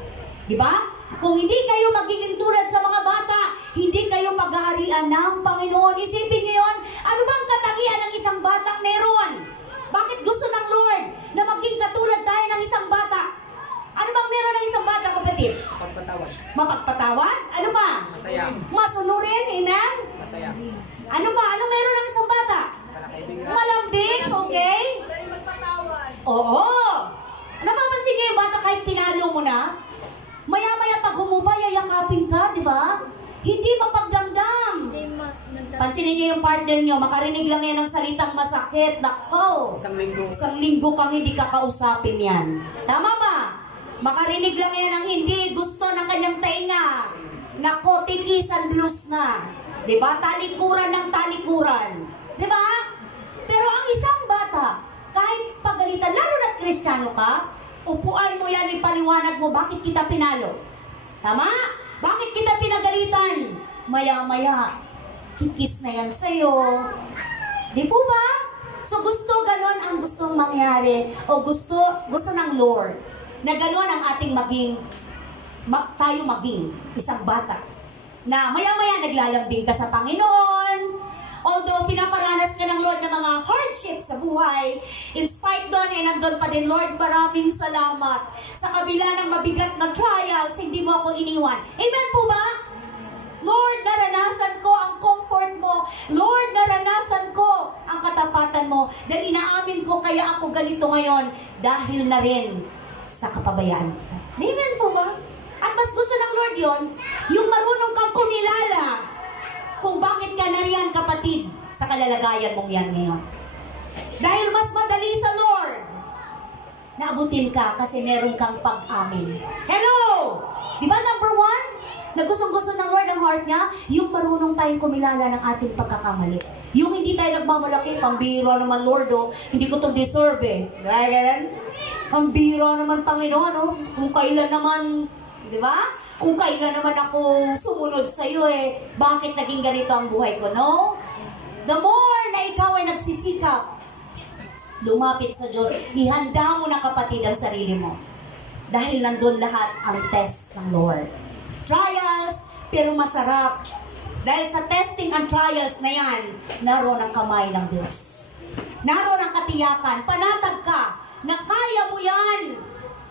Di ba? Kung hindi kayo magiging tulad sa mga bata, hindi kayo paghaharian ng Panginoon. Isipin niyo yun, ano bang katangian ng isang batang meron? Bakit gusto ng Lord na maging katulad tayo ng isang bata? Ano bang meron ng isang bata, kapatid? Mapagpatawad. Mapagpatawad? Ano pa? Masaya. Masunurin, amen? Masaya. Ano pa? Ano meron ng isang bata? Malambing, okay? Oo. Napapansin niyo yung bata kahit pinalo mo na? Maya-maya pag humubay, yayakapin ka, di ba? Hindi mapagdamdam. Pansinin niyo yung partner niyo, makarinig lang yan ng salitang masakit. Nako. Isang linggo kang hindi kakausapin yan. Tama ba? Makarinig lang yan ng hindi gusto ng kanyang tainga. Nako, tikisan blues na. Di ba? Talikuran ng talikuran. Di ba? Pero ang isang bata, kahit pagalitan, lalo na't Kristiyano ka, upuan mo yan, ipaliwanag mo, bakit kita pinalo? Tama? Bakit kita pinagalitan? Maya-maya, kikis na yan sa'yo. Di po ba? So gusto ganon ang gustong mangyari, o gusto ng Lord, na ganon ang ating tayo maging isang bata. Na maya-maya naglalambing ka sa Panginoon, although pinaparanas ka ng Lord ng mga hardship sa buhay, in spite doon, nandun pa din, Lord, maraming salamat. Sa kabila ng mabigat na trials, hindi mo ako iniwan. Amen po ba? Lord, naranasan ko ang comfort mo. Lord, naranasan ko ang katapatan mo. Dahil inaamin ko, kaya ako ganito ngayon, dahil na rin sa kapabayaan. Amen po ba? At mas gusto ng Lord yon, yung marunong kang kumilala kung bakit ka nariyan, kapatid, sa kalalagayan mong yan ngayon. Dahil mas madali sa Lord na abutin ka kasi meron kang pag-amin. Hello! Di ba number one? Na gustong-gusto ng Lord ang heart niya, yung marunong tayong kumilala ng ating pagkakamali. Yung hindi tayo nagmamalaki, pambiro naman Lord, oh, hindi ko to deserve eh. Diba ganun? Pambiro naman Panginoon, oh, kung kailan naman, di ba? Kung kailan naman ako sumunod sa iyo eh, bakit naging ganito ang buhay ko, no? The more na ikaw ay nagsisikap lumapit sa Diyos. Ihanda mo na kapatid ang sarili mo. Dahil nandun lahat ang test ng Lord. Trials, pero masarap. Dahil sa testing and trials na yan, naroon ang kamay ng Diyos. Naroon ang katiyakan, panatag ka, na kaya mo yan.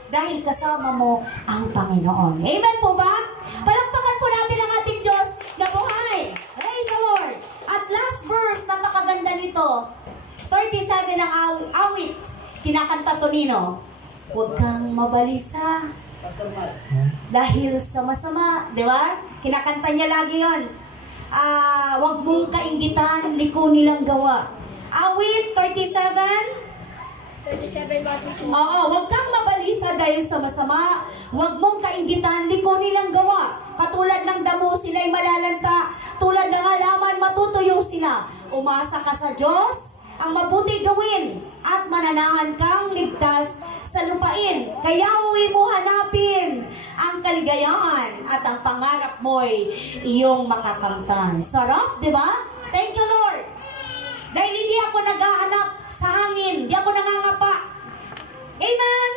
Dahil kasama mo ang Panginoon. Amen po ba? Palakpakan po natin ang ating Diyos na buhay. Praise the Lord. At last verse, napakaganda nito. 37 ang awit. Kinakanta to Nino. Huwag kang mabalisa. Dahil sa masama. Di ba? Kinakanta niya lagi yun. Huwag mong kainggitan, liko nilang gawa. Awit 37. 37 Oo, huwag kang mabalisa dahil sa masama. Huwag mong kainggitan, liko nilang gawa. Katulad ng damo, sila'y malalanta. Tulad ng halaman, matutuyo sila. Umasa ka sa Diyos, ang mabuti gawin, at mananahan kang ligtas sa lupain. Kaya uwi mo hanapin ang kaligayahan at ang pangarap mo'y iyong makakamtan. Sarap, di ba? Thank you, Lord. Dahil hindi ako naghahanap sa hangin, hindi ako nangangapa. Amen?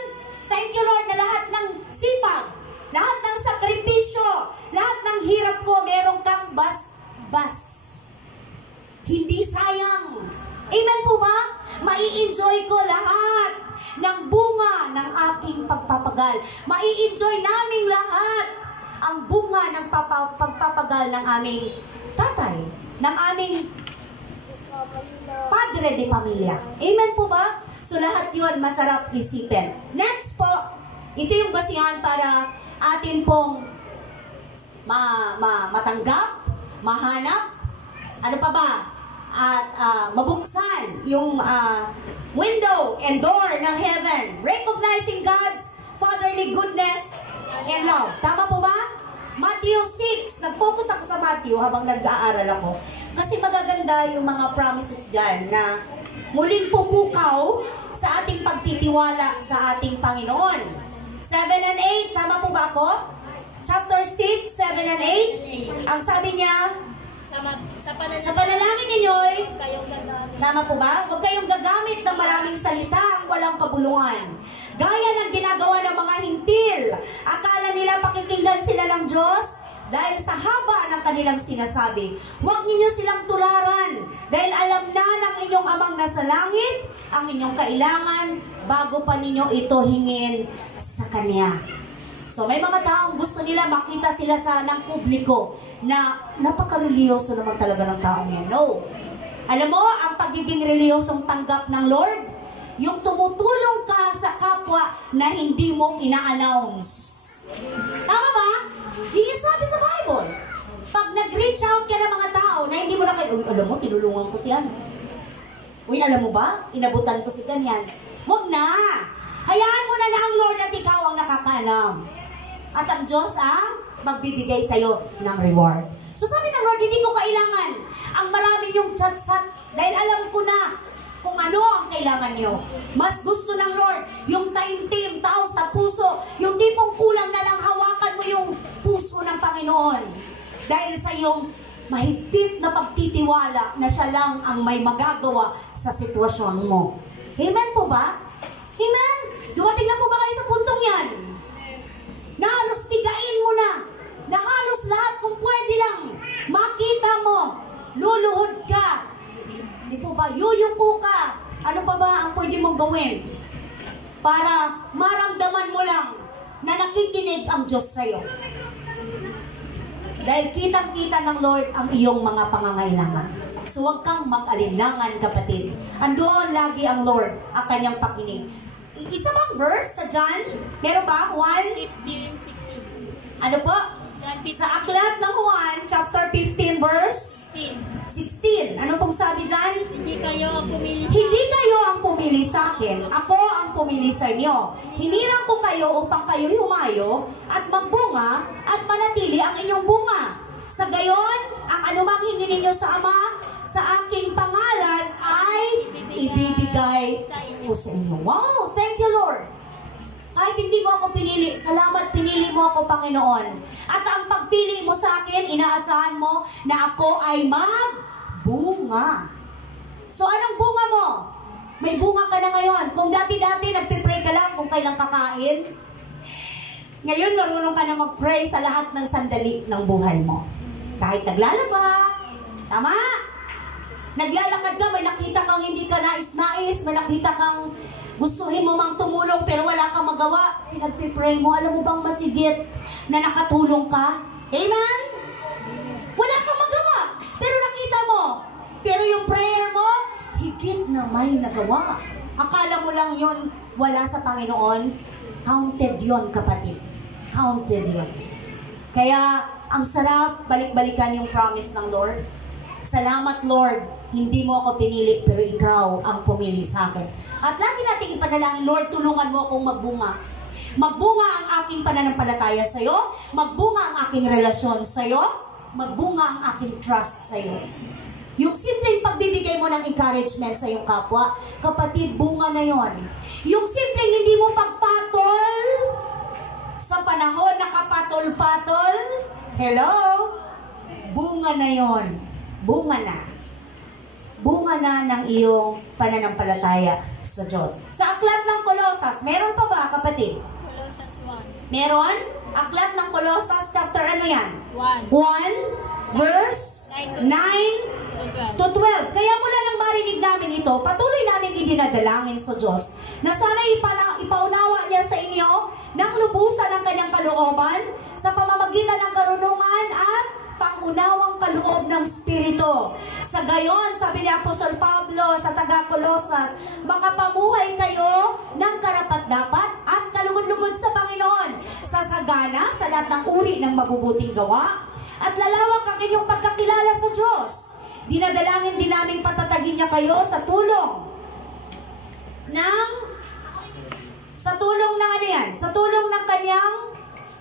Thank you, Lord, na lahat ng sipag, lahat ng sakripisyo, lahat ng hirap ko, meron kang bas-bas. Hindi sayang. Amen po ba? Mai-enjoy ko lahat ng bunga ng aking pagpapagal. Mai-enjoy naming lahat ang bunga ng pagpapagal ng aming tatay, ng aming padre de pamilya. Amen po ba? So lahat yun masarap isipin. Next po, ito yung basihan para atin pong matanggap, mahanap, ano pa ba? At mabuksan yung window and door ng heaven. Recognizing God's fatherly goodness and love. Tama po ba? Matthew 6. Nag-focus ako sa Matthew habang nag-aaral ako. Kasi magaganda yung mga promises dyan na muling pupukaw sa ating pagtitiwala sa ating Panginoon. 7 and 8. Tama po ba ako? Chapter 6, 7 and 8. Ang sabi niya, sa panalangin ninyo'y, tama po ba? Huwag kayong gagamit ng maraming salita ang walang kabuluhan. Gaya ng ginagawa ng mga hintil. Akala nila pakikinggan sila ng Diyos dahil sa haba ng kanilang sinasabi. Huwag ninyo silang tularan dahil alam na ng inyong amang nasa langit ang inyong kailangan bago pa ninyo ito hingin sa Kanya. So may mga taong gusto nila makita sila ng publiko na napaka-religyoso naman talaga ng taong yan. No. Alam mo, ang pagiging reliyosong tanggap ng Lord, yung tumutulong ka sa kapwa na hindi mo ina-announce. Tama ba? Yun yung sabi sa Bible. Pag nag-reach out ka ng mga tao na hindi mo na kayo, alam mo, tinulungan ko siyan. Uy, alam mo ba? Inabutan ko si ganyan. Huwag na! Hayaan mo na ang Lord at ikaw ang nakakalam. At ang Diyos ang magbibigay sa'yo ng reward. So sabi ng Lord, hindi ko kailangan ang marami yung chat-chat dahil alam ko na kung ano ang kailangan niyo. Mas gusto ng Lord yung taimtim, tao sa puso, yung tipong kulang na lang hawakan mo yung puso ng Panginoon. Dahil sa iyong mahigpit na pagtitiwala na siya lang ang may magagawa sa sitwasyon mo. Amen po ba? Amen? Dumating na po ba kayo sa puntong yan? Na halos tigain mo na halos lahat kung pwede lang makita mo, luluhod ka, di po ba, yuyuko ka, ano pa ba ang pwede mong gawin para maramdaman mo lang na nakikinig ang Diyos sa'yo. Dahil kitang-kita ng Lord ang iyong mga pangangailangan. So huwag kang mag-alinlangan, kapatid. Andoon lagi ang Lord, ang kanyang pakinig. Isa bang verse sa John? Meron ba? 1? Ano po? Sa aklat ng Juan, chapter 15, verse 16. Ano pong sabi dyan? Hindi kayo ang pumili sa akin. Ako ang pumili sa inyo. Hinirang ko kayo upang kayo'y humayo at magbunga at manatili ang inyong bunga. Sa gayon, ang anumang hingi ninyo sa Ama, sa aking pangalan ay ibibigay ko sa inyo. Wow! Thank you, Lord! Kahit hindi mo ako pinili, salamat pinili mo ako, Panginoon. At ang pagpili mo sa akin, inaasahan mo na ako ay magbunga. So anong bunga mo? May bunga ka na ngayon. Kung dati-dati nagpipray ka lang kung kailang kakain, ngayon marunong ka na mag-pray sa lahat ng sandali ng buhay mo. Kahit naglalaba, tama? Naglalakad ka, may nakita kang hindi ka nais-nais, may nakita kang gustuhin mo mang tumulong pero wala kang magawa, pinagpipray mo. Alam mo bang masigit na nakatulong ka? Amen? Wala kang magawa, pero nakita mo. Pero yung prayer mo, higit na may nagawa. Akala mo lang yon wala sa Panginoon. Counted yon, kapatid. Counted yon. Kaya, ang sarap balik-balikan yung promise ng Lord. Salamat, Lord. Hindi mo ako pinili, pero ikaw ang pumili sa akin. At lagi nating ipanalangin, Lord, tulungan mo akong magbunga. Magbunga ang aking pananampalataya sa iyo. Magbunga ang aking relasyon sa iyo. Magbunga ang aking trust sa iyo. Yung simpleng pagbibigay mo ng encouragement sa iyong kapwa, kapatid, bunga na yon. Yung simpleng hindi mo pagpatol sa panahon na kapatol-patol, hello? Bunga na yon. Bunga na. Bunga na ng iyong pananampalataya sa Diyos. Sa aklat ng Kolosas, meron pa ba, kapatid? Colossus 1. Meron? Aklat ng Kolosas, chapter ano yan? 1. 1, verse 9 to 12. Kaya mula nang marinig namin ito, patuloy namin idinadalangin sa Diyos na sana ipaunawa niya sa inyo ng lubusan ng kanyang kalooban sa pamamagitan ng karunungan at pangunawang kaloob ng Espiritu. Sa gayon, sabi ni Apostol Pablo sa taga-Kolosas, makapamuhay kayo ng karapat-dapat at kalugod-lugod sa Panginoon, sa sagana, sa lahat ng uri ng mabubuting gawa, at lalawak ang inyong pagkakilala sa Diyos. Dinadalangin din namin patatagin niya kayo sa tulong ng ano yan? Sa tulong ng kanyang,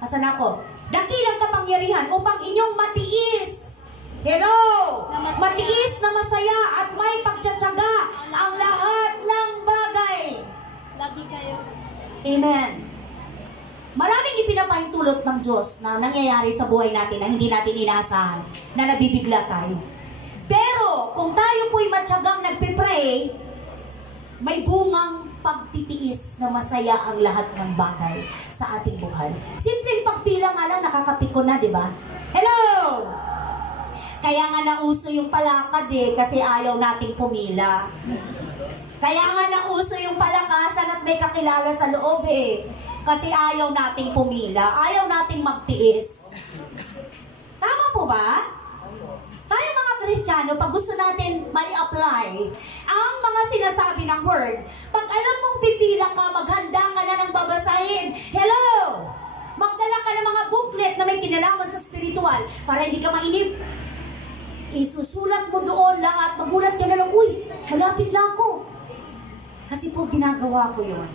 asan ako? Dakilang kapangyarihan upang inyong matiis. Hello! Matiis na masaya at may pagtsatsaga ang lahat ng bagay. Lagi kayo. Amen. Maraming ipinapahintulot ng Diyos na nangyayari sa buhay natin na hindi natin inaasahan, na nabibigla tayo. Pero, kung tayo po'y matyagang nagpipray, may bungang pagtitiis na masaya ang lahat ng bagay sa ating buhay. Simpleng pagpila nga lang, nakakapiko na, di ba? Hello! Kaya nga nauso yung palakad kasi ayaw nating pumila. Kaya nga nauso yung palakasan at may kakilala sa loob kasi ayaw nating pumila, ayaw nating magtiis. Tama po ba? Tayo mga Kristiyano, pag gusto natin mai-apply ang mga sinasabi ng Word, pag alam mong pipila ka, maghanda ka na ng babasahin. Hello! Magdala ka ng mga booklet na may kinalaman sa spiritual para hindi ka mainip. Isusulat mo doon lahat, magulat ka na lang, uy, malapit na ako. Kasi po ginagawa ko yun.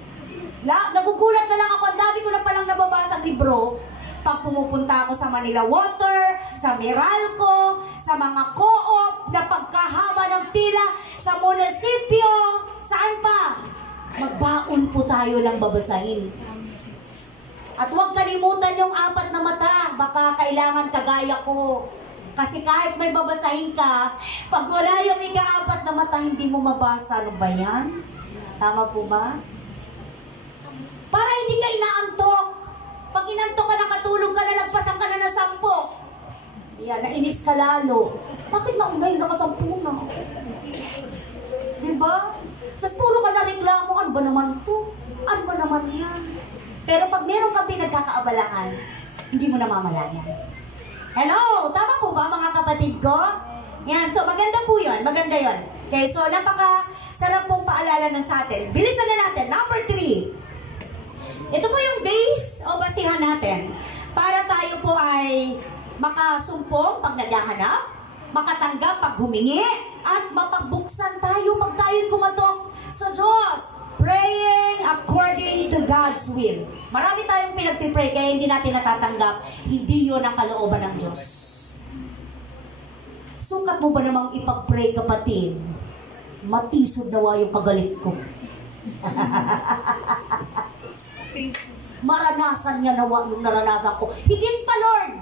Nagugulat na lang ako, ang dami ko na palang nababasang libro. Pag pumupunta ako sa Manila Water, sa Meralco, sa mga co-op na pagkahaba ng pila, sa munisipyo, saan pa? Magbaon po tayo ng babasahin. At huwag kalimutan yung 4 na mata, baka kailangan kagaya ko. Kasi kahit may babasahin ka, pag wala yung ika-4 na mata, hindi mo mabasa. Ano ba yan? Tama po ba? Para hindi ka inaantok. Pag inantok ka, nakatulog ka na, nagpasan ka na ng 10. Yan, nainis ka lalo. Bakit naunay naka 10 na? Diba? Tapos puro ka na reklamo, ano ba naman to? Ano ba naman yan? Pero pag meron kang pinagkakaabalahan, hindi mo namamalayan. Hello! Tama po ba mga kapatid ko? Yan, so maganda po yun. Maganda yun. Okay, so napaka-sarap pong paalala ng sa atin. Bilisan na natin. Number 3. Ito po yung base o basihan natin para tayo po ay makasumpong pag naghahanap, makatanggap pag humingi, at mapagbuksan tayo pag tayo kumatok sa Diyos. Praying according to God's will. Marami tayong pinagpipray kaya hindi natin natatanggap. Hindi yun ang kalooban ng Diyos. Sukat mo ba namang ipag-pray, kapatid? Matisod nawa yung kagalit ko. Maranasan niya nawa yung naranasan ko. Higit pa, Lord!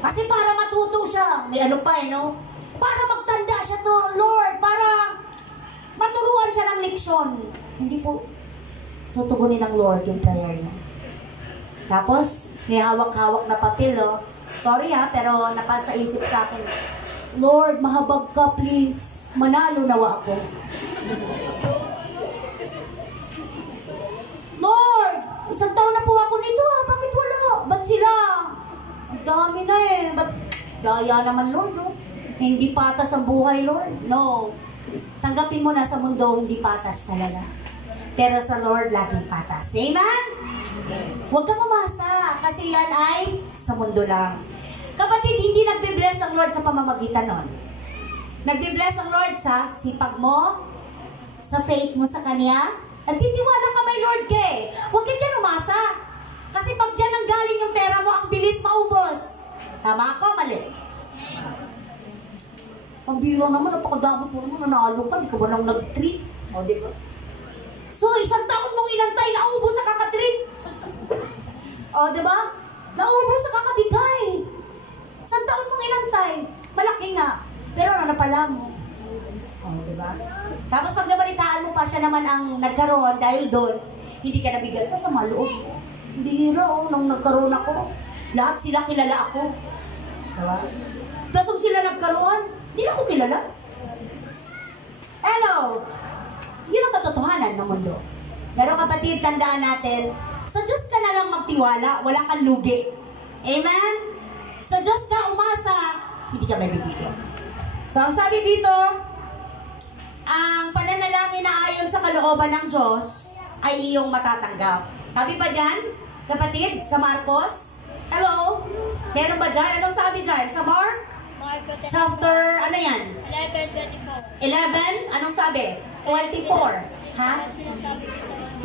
Kasi para matuto siya. May ano pa no? Para magtanda siya to, Lord. Para maturuan siya conviction, hindi po tutugunin ng Lord yung prayer niya. Tapos, may hawak-hawak na papel, oh. Sorry pero napasa isip sa akin. Lord, mahabag ka, please. Manalo nawa ako. Lord, 1 taon na po ako nito, bakit wala? Ba't sila? Ang dami na Ba't daya naman, Lord, no? Hindi patas ang buhay, Lord. No. Tanggapin mo na sa mundo, hindi patas talaga. Pero sa Lord, laging patas. Amen? Huwag kang umasa, kasi yan ay sa mundo lang. Kapatid, hindi nagbe-bless ang Lord sa pamamagitan nun. Nagbe-bless ang Lord sa sipag mo, sa faith mo sa Kanya. Nagtitiwala ka may Lord ka Huwag ka dyan umasa. Kasi pag dyan ang galing yung pera mo, ang bilis maubos. Tama ako, mali? Ang biro naman, napakadamot mo naman, nanalo ka, di ka ba nang nag-treat? O, di ba? So, 1 taon mong inantay, naubos sa kakatreat. O, di ba? Naubos sa kakabigay. 1 taon mong inantay, malaki nga. Pero ano pala mo? O, di ba? Tapos pag nabalitaan mo pa, siya naman ang nagkaroon dahil doon, hindi ka nabigyan sa sama loob. Hindi hira, nung nagkaroon ako, lahat sila kilala ako. Diba? Tapos kung sila nagkaroon, hindi na ako kilala. Hello! Yun ang katotohanan ng mundo. Pero kapatid, tandaan natin, sa Diyos ka na lang magtiwala, wala kang lugi. Amen? Sa Diyos ka umasa, hindi ka mabibigyan. So ang sabi dito, ang pananalangin na ayon sa kalooban ng Diyos ay iyong matatanggap. Sabi ba dyan, kapatid, sa Marcos? Hello? Meron ba dyan? Anong sabi dyan? Sa Mark? Chapter, ano yan? 11:24. 11? Anong sabi? 24. Ha?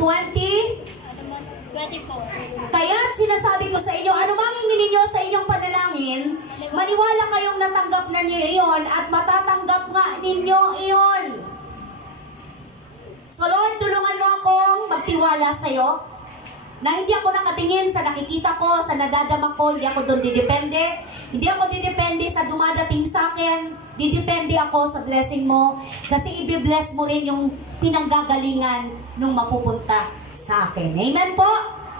20? 24. Kaya't sinasabi ko sa inyo, ano mang hingin ninyo sa inyong panalangin, maniwala kayong natanggap na niyo iyon at matatanggap nga ninyo iyon. So Lord, tulungan mo akong magtiwala sa iyo, na hindi ako nakatingin sa nakikita ko, sa nadadama ko, hindi ako doon didepende. Hindi ako didepende sa dumadating sa akin. Didepende ako sa blessing mo. Kasi i-bless mo rin yung pinanggagalingan nung mapupunta sa akin. Amen po?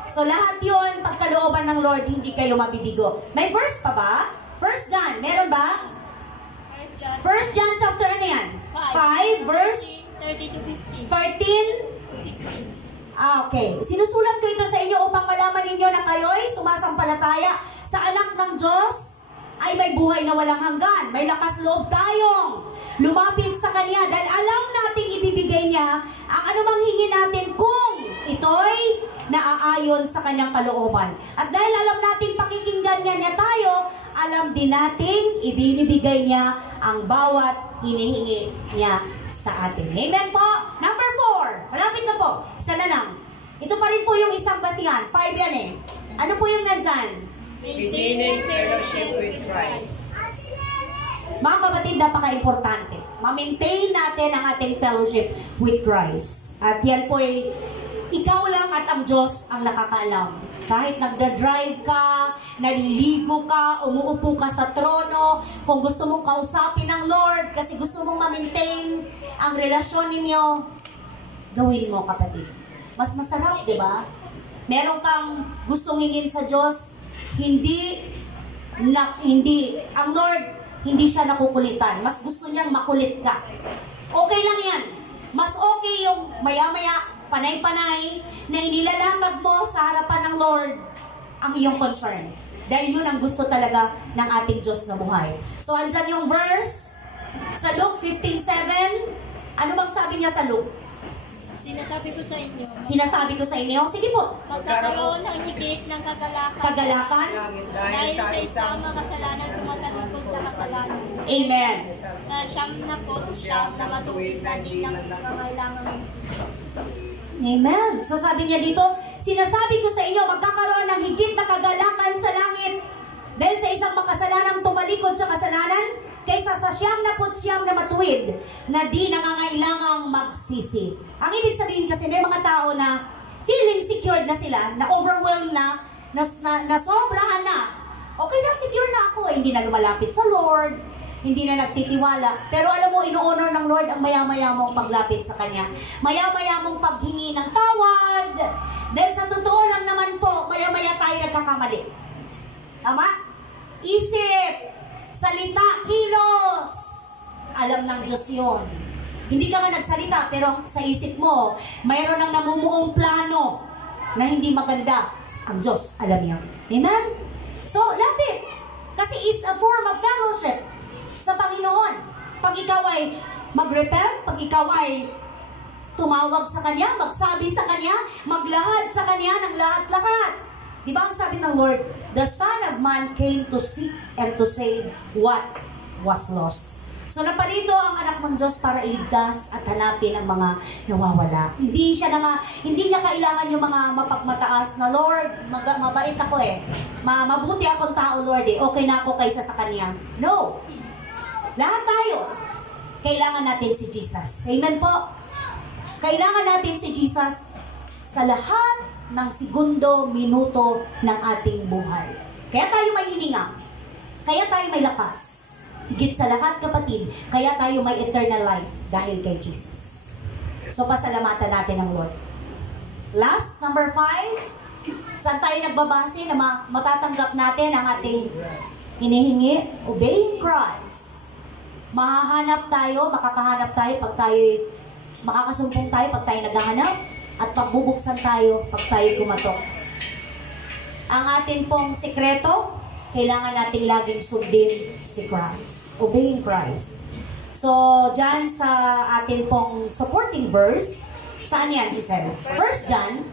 So lahat yun, pagkalooban ng Lord, hindi kayo mabibigo. May verse pa ba? 1 John, meron ba? 1 John chapter ano yan? 5 verse 30 to 15. 13? 15. Okay. Sinusulat ko ito sa inyo upang malaman ninyo na kayo'y sumasampalataya sa anak ng Diyos ay may buhay na walang hanggan. May lakas loob tayong lumapit sa Kanya dahil alam nating ibibigay niya ang anumang hingin natin kung ito'y naaayon sa Kanyang kalooban. At dahil alam nating pakikinggan niya tayo, alam din nating ibinibigay niya ang bawat hinihingi niya sa atin. Amen po? Number 4. Malapit na po. Isa na lang. Ito pa rin po yung isang basihan. 5 yan Ano po yung nandyan? Maintaining fellowship with Christ. Mga kapatid, napaka-importante. Ma-maintain natin ang ating fellowship with Christ. At yan po ay ikaw lang at ang Diyos ang nakakaalam. Kahit nagda-drive ka, naliligo ka, umuupo ka sa trono, kung gusto mong kausapin ng Lord, kasi gusto mong ma-maintain ang relasyon ninyo, gawin mo, kapatid. Mas masarap, di ba? Meron kang gustong hingin sa Diyos, ang Lord, hindi siya nakukulitan. Mas gusto niyang makulit ka. Okay lang yan. Mas okay yung maya-maya, panay-panay, na inilalakad mo sa harapan ng Lord ang iyong concern. Dahil yun ang gusto talaga ng ating Diyos na buhay. So, andyan yung verse sa Luke 15:7. Ano bang sabi niya sa Luke? Sinasabi ko sa inyo. Sinasabi ko sa inyo. Sige po. Magkakaroon ng higit ng kagalakan. Kagalakan. Dahil sa isang makasalanan tumatalungkod sa kasalanan. Amen. Na siyam na matuwid na di nang kailangan ng isip. Amen. So sabi niya dito, sinasabi ko sa inyo, magkakaroon ng higit na kagalakan sa langit dahil sa isang makasalanang tumalikod sa kasalanan kaysa sa siyam na matuwid na di nangangailangang magsisi. Ang ibig sabihin kasi may mga tao na feeling secured na sila, na overwhelmed na sobrahan na. Okay na, secure na ako. Hindi na lumalapit sa Lord, hindi na nagtitiwala. Pero alam mo, ino-honor ng Lord Lord ang maya-maya mong paglapit sa Kanya. Maya-maya mong paghingi ng tawad. Dahil sa totoo lang naman po, maya-maya tayo nagkakamali. Tama? Isip, salita, kilos. Alam ng Diyos yun. Hindi ka nga nagsalita, pero sa isip mo, mayroon ng namumuong plano na hindi maganda. Ang Diyos, alam niya. Amen? So, lapit. Kasi it's a form of fellowship sa Panginoon. Pag ikaw ay mag-repent, pag ikaw ay tumawag sa Kanya, magsabi sa Kanya, maglahad sa Kanya ng lahat-lahat. Di ba ang sabi ng Lord, the Son of Man came to seek and to save what was lost. So naparito ang anak ng Diyos para iligtas at hanapin ang mga nawawala. Hindi niya kailangan yung mga mapagmataas na, Lord, mabait ako mabuti akong tao, Lord okay na ako kaysa sa Kanya. No. Lahat tayo, kailangan natin si Jesus. Amen po. Kailangan natin si Jesus sa lahat ng segundo, minuto ng ating buhay. Kaya tayo may hininga. Kaya tayo may lakas. Higit sa lahat, kapatid, kaya tayo may eternal life dahil kay Jesus. So, pasalamatan natin ang Lord. Last, number 5. Saan tayo nagbabase na matatanggap natin ang ating hinihingi? Obeying Christ. Makakahanap tayo pag tayo, makakasumpong tayo pag tayo naghahanap, at pagbubuksan tayo pag tayo kumatok. Ang atin pong sikreto, kailangan nating laging sundin si Christ. Obeying Christ. So, dyan sa atin pong supporting verse, saan yan, Giselle? 1 John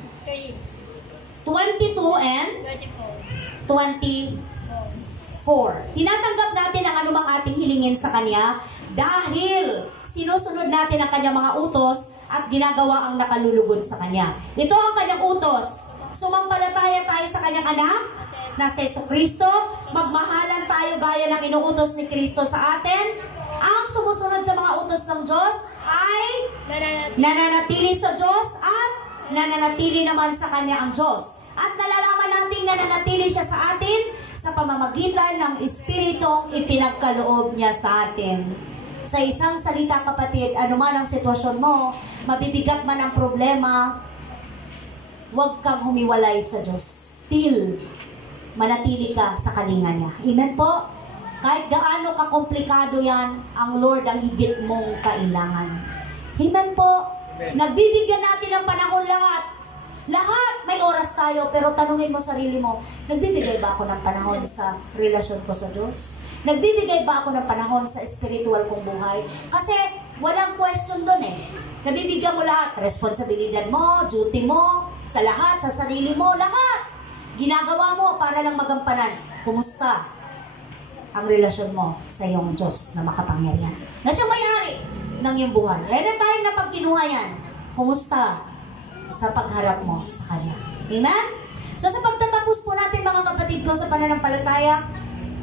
22 and 24. Tinatanggap natin ang anumang ating hilingin sa Kanya dahil sinusunod natin ang Kanyang mga utos at ginagawa ang nakalulugod sa Kanya. Ito ang Kanyang utos. Sumampalataya tayo sa Kanyang anak na si Jesucristo, magmahalan tayo gaya ng inuutos ni Kristo sa atin. Ang sumusunod sa mga utos ng Diyos ay nananatili sa Diyos at nananatili naman sa Kanya ang Diyos. At nalalaman natin nananatili siya sa atin sa pamamagitan ng Espiritong ipinagkaloob niya sa atin. Sa isang salita, kapatid, anuman ang sitwasyon mo, mabibigat man ang problema, huwag kang humiwalay sa Diyos. Still, manatili ka sa kalinga niya. Amen po? Kahit gaano kakomplikado yan, ang Lord ang higit mong kailangan. Amen po? Nagbibigyan natin ng panahon lahat. Lahat may oras tayo, pero tanungin mo sarili mo, nagbibigay ba ako ng panahon sa relasyon ko sa Diyos? Nagbibigay ba ako ng panahon sa spiritual kong buhay? Kasi walang question doon Nabibigyan mo lahat. Responsibilidad mo, duty mo, sa lahat, sa sarili mo, lahat. Ginagawa mo para lang magampanan. Kumusta ang relasyon mo sa iyong Diyos na makapangyarihan? Na siyang may-ari ng iyong buhay. Anytime na pag kinuha yan, kumusta sa pagharap mo sa Kanya? Amen? So sa pagtatapos po natin mga kapatid ko sa pananampalataya,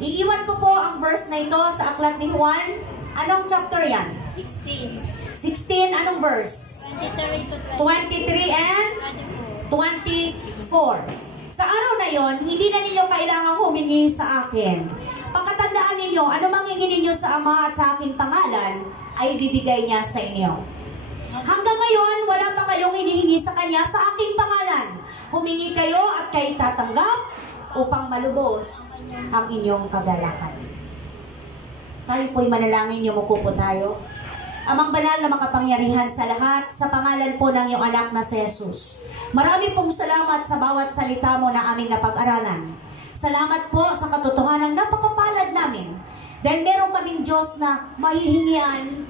iiwan ko po ang verse na ito sa aklat ni Juan. Anong chapter yan? 16. 16, anong verse? 23 and 24. Sa araw na yon, hindi na ninyo kailangang humingi sa akin. Pagkatandaan ninyo, ano mang hingin ninyo sa Ama at sa aking pangalan, ay bibigay niya sa inyo. Hanggang ngayon, wala pa kayong hinihingi sa Kanya sa aking pangalan. Humingi kayo at kayo tatanggap upang malubos ang inyong kagalakan. Tayo po'y manalangin, yumuko po tayo. Amang banal na makapangyarihan sa lahat, sa pangalan po ng iyong anak na si Jesus. Marami pong salamat sa bawat salita mo na aming napag-aralan. Salamat po sa katotohanan napakapalad namin. Dahil meron kaming Diyos na mahihingian,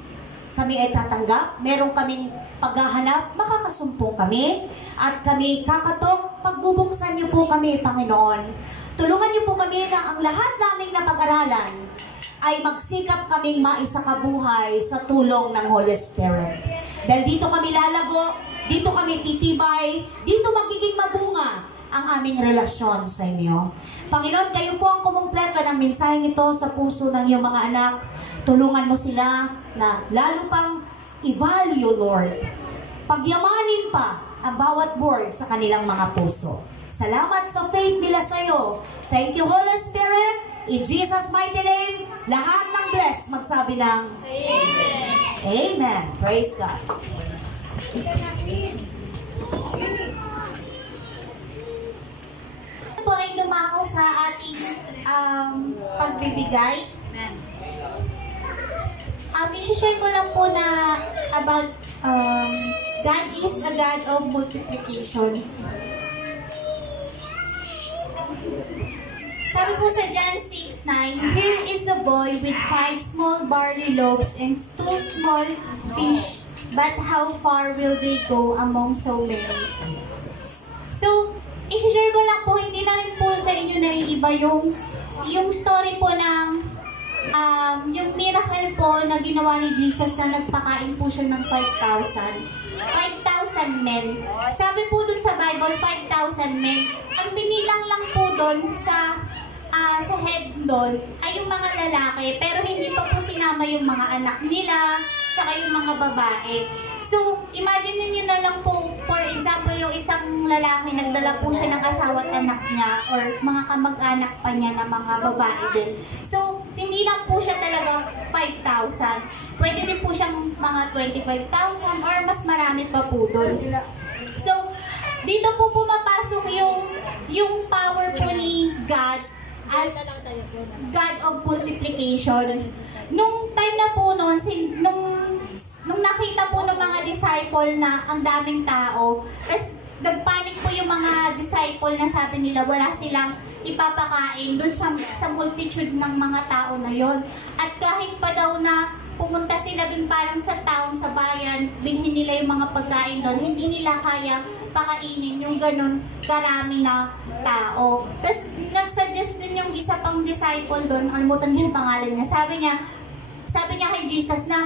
kami ay tatanggap. Meron kaming paghahanap, makakasumpong kami. At kami kakatok, pagbubuksan niyo po kami, Panginoon. Tulungan niyo po kami na ang lahat naming napag-aralan ay magsikap kaming maisakabuhay sa tulong ng Holy Spirit. Dahil dito kami lalago, dito kami titibay, dito magiging mabunga ang aming relasyon sa inyo. Panginoon, kayo po ang kumumpleto ng mensaheng ito sa puso ng iyong mga anak. Tulungan mo sila na lalo pang i-value, Lord. Pagyamanin pa ang bawat word sa kanilang mga puso. Salamat sa faith nila sa iyo. Thank you, Holy Spirit. In Jesus' mighty name, lahat ng bless magsabi ng Amen. Amen. Praise God. Po ay dumako sa ating pagbibigay. I-share ko lang po na about God is a God of multiplication. Sabi po sa John 6:9, here is a boy with 5 small barley loaves and 2 small fish, but how far will they go among so many? So, i-share ko lang po, hindi na rin po sa inyo naiiba yung story po ng yung miracle po na ginawa ni Jesus na nagpakain po siya ng 5,000 men. Sabi po dun sa Bible, 5,000 men. Ang binilang lang po dun sa head doon ay yung mga lalaki, pero hindi pa po sinama yung mga anak nila, tsaka yung mga babae. So, imagine niyo na lang po, for example, yung isang lalaki, nagdala po siya ng asawa at anak niya, or mga kamag-anak pa niya na mga babae din. So, hindi lang po siya talaga 5,000. Pwede din po siyang mga 25,000 or mas marami pa po doon. So, dito po pumapasok yung power po ni God as God of multiplication. Nung time na po noon, nung nakita po ng mga disciple na ang daming tao, tapos nagpanik po yung mga disciple na sabi nila wala silang ipapakain dun sa multitude ng mga tao na yon. At kahit pa daw na pumunta sila dun parang sa town, sa bayan, bilhin nila yung mga pagkain doon, hindi nila kaya pakainin yung ganun karami na tao. Tapos nagsuggest din yung isa pang disciple doon, alimutan niya yung pangalan niya. Sabi niya kay Jesus na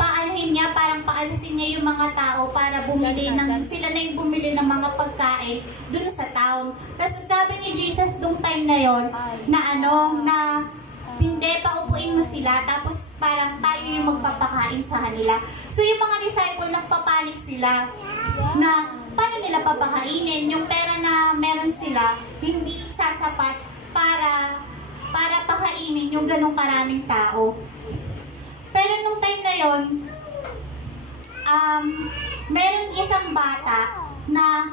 paanahin niya, parang paalisin niya yung mga tao para bumili sila na yung bumili ng mga pagkain doon sa town. Tapos sabi ni Jesus nung time na yon na hindi, paupuin mo sila, tapos parang tayo yung magpapakain sa kanila. So yung mga disciple, nagpapanik sila na paano nila papakainin, yung pera na meron sila, hindi sasapat para pakainin yung ganong karaming tao. Pero nung time na yon, meron isang bata na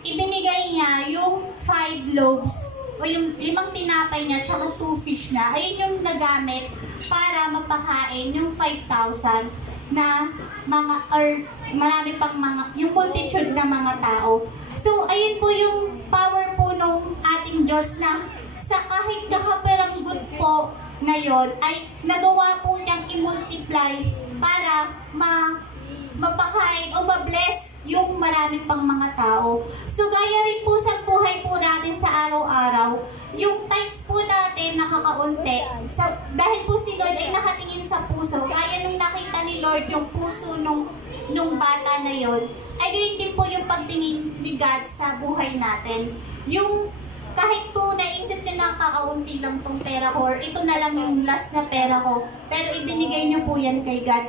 ibinigay niya yung 5 loaves o yung 5 tinapay niya tsaka 2 fish na. Ayun yung nagamit para mapakain yung 5,000 na mga, or marami pang mga, yung multitude na mga tao. So, ayun po yung power po nung ating Diyos na sa kahit nakaperanggot po na yon ay nagawa po niyang i-multiply para mapakain o ma-bless yung marami pang mga tao. So, gaya rin po sa buhay po natin sa araw-araw, yung times po natin nakakaunti, dahil po si Lord ay nakatingin sa puso, gaya nung nakita ni Lord yung puso nung bata na yon, ay ganyan din po yung pagtingin ni God sa buhay natin. Yung kahit po naisip niyo na kakaunti lang tong pera ko, or ito na lang yung last na pera ko, pero ibinigay niyo po yan kay God.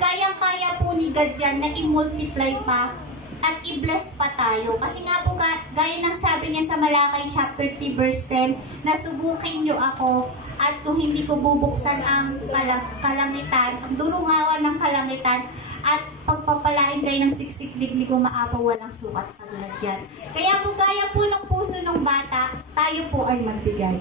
Kayang-kaya po ni God yan na i-multiply pa at i-bless pa tayo. Kasi nga po, gaya ng sabi niya sa Malakay chapter 3 verse 10, na subukin niyo ako at kung hindi ko bubuksan ang kalangitan, ang durungawan ng kalangitan, at pagpapalain kayo ng siksik diglig o maapaw walang sukat katulad yan. Kaya po, gaya po ng puso ng bata, tayo po ay magbigay.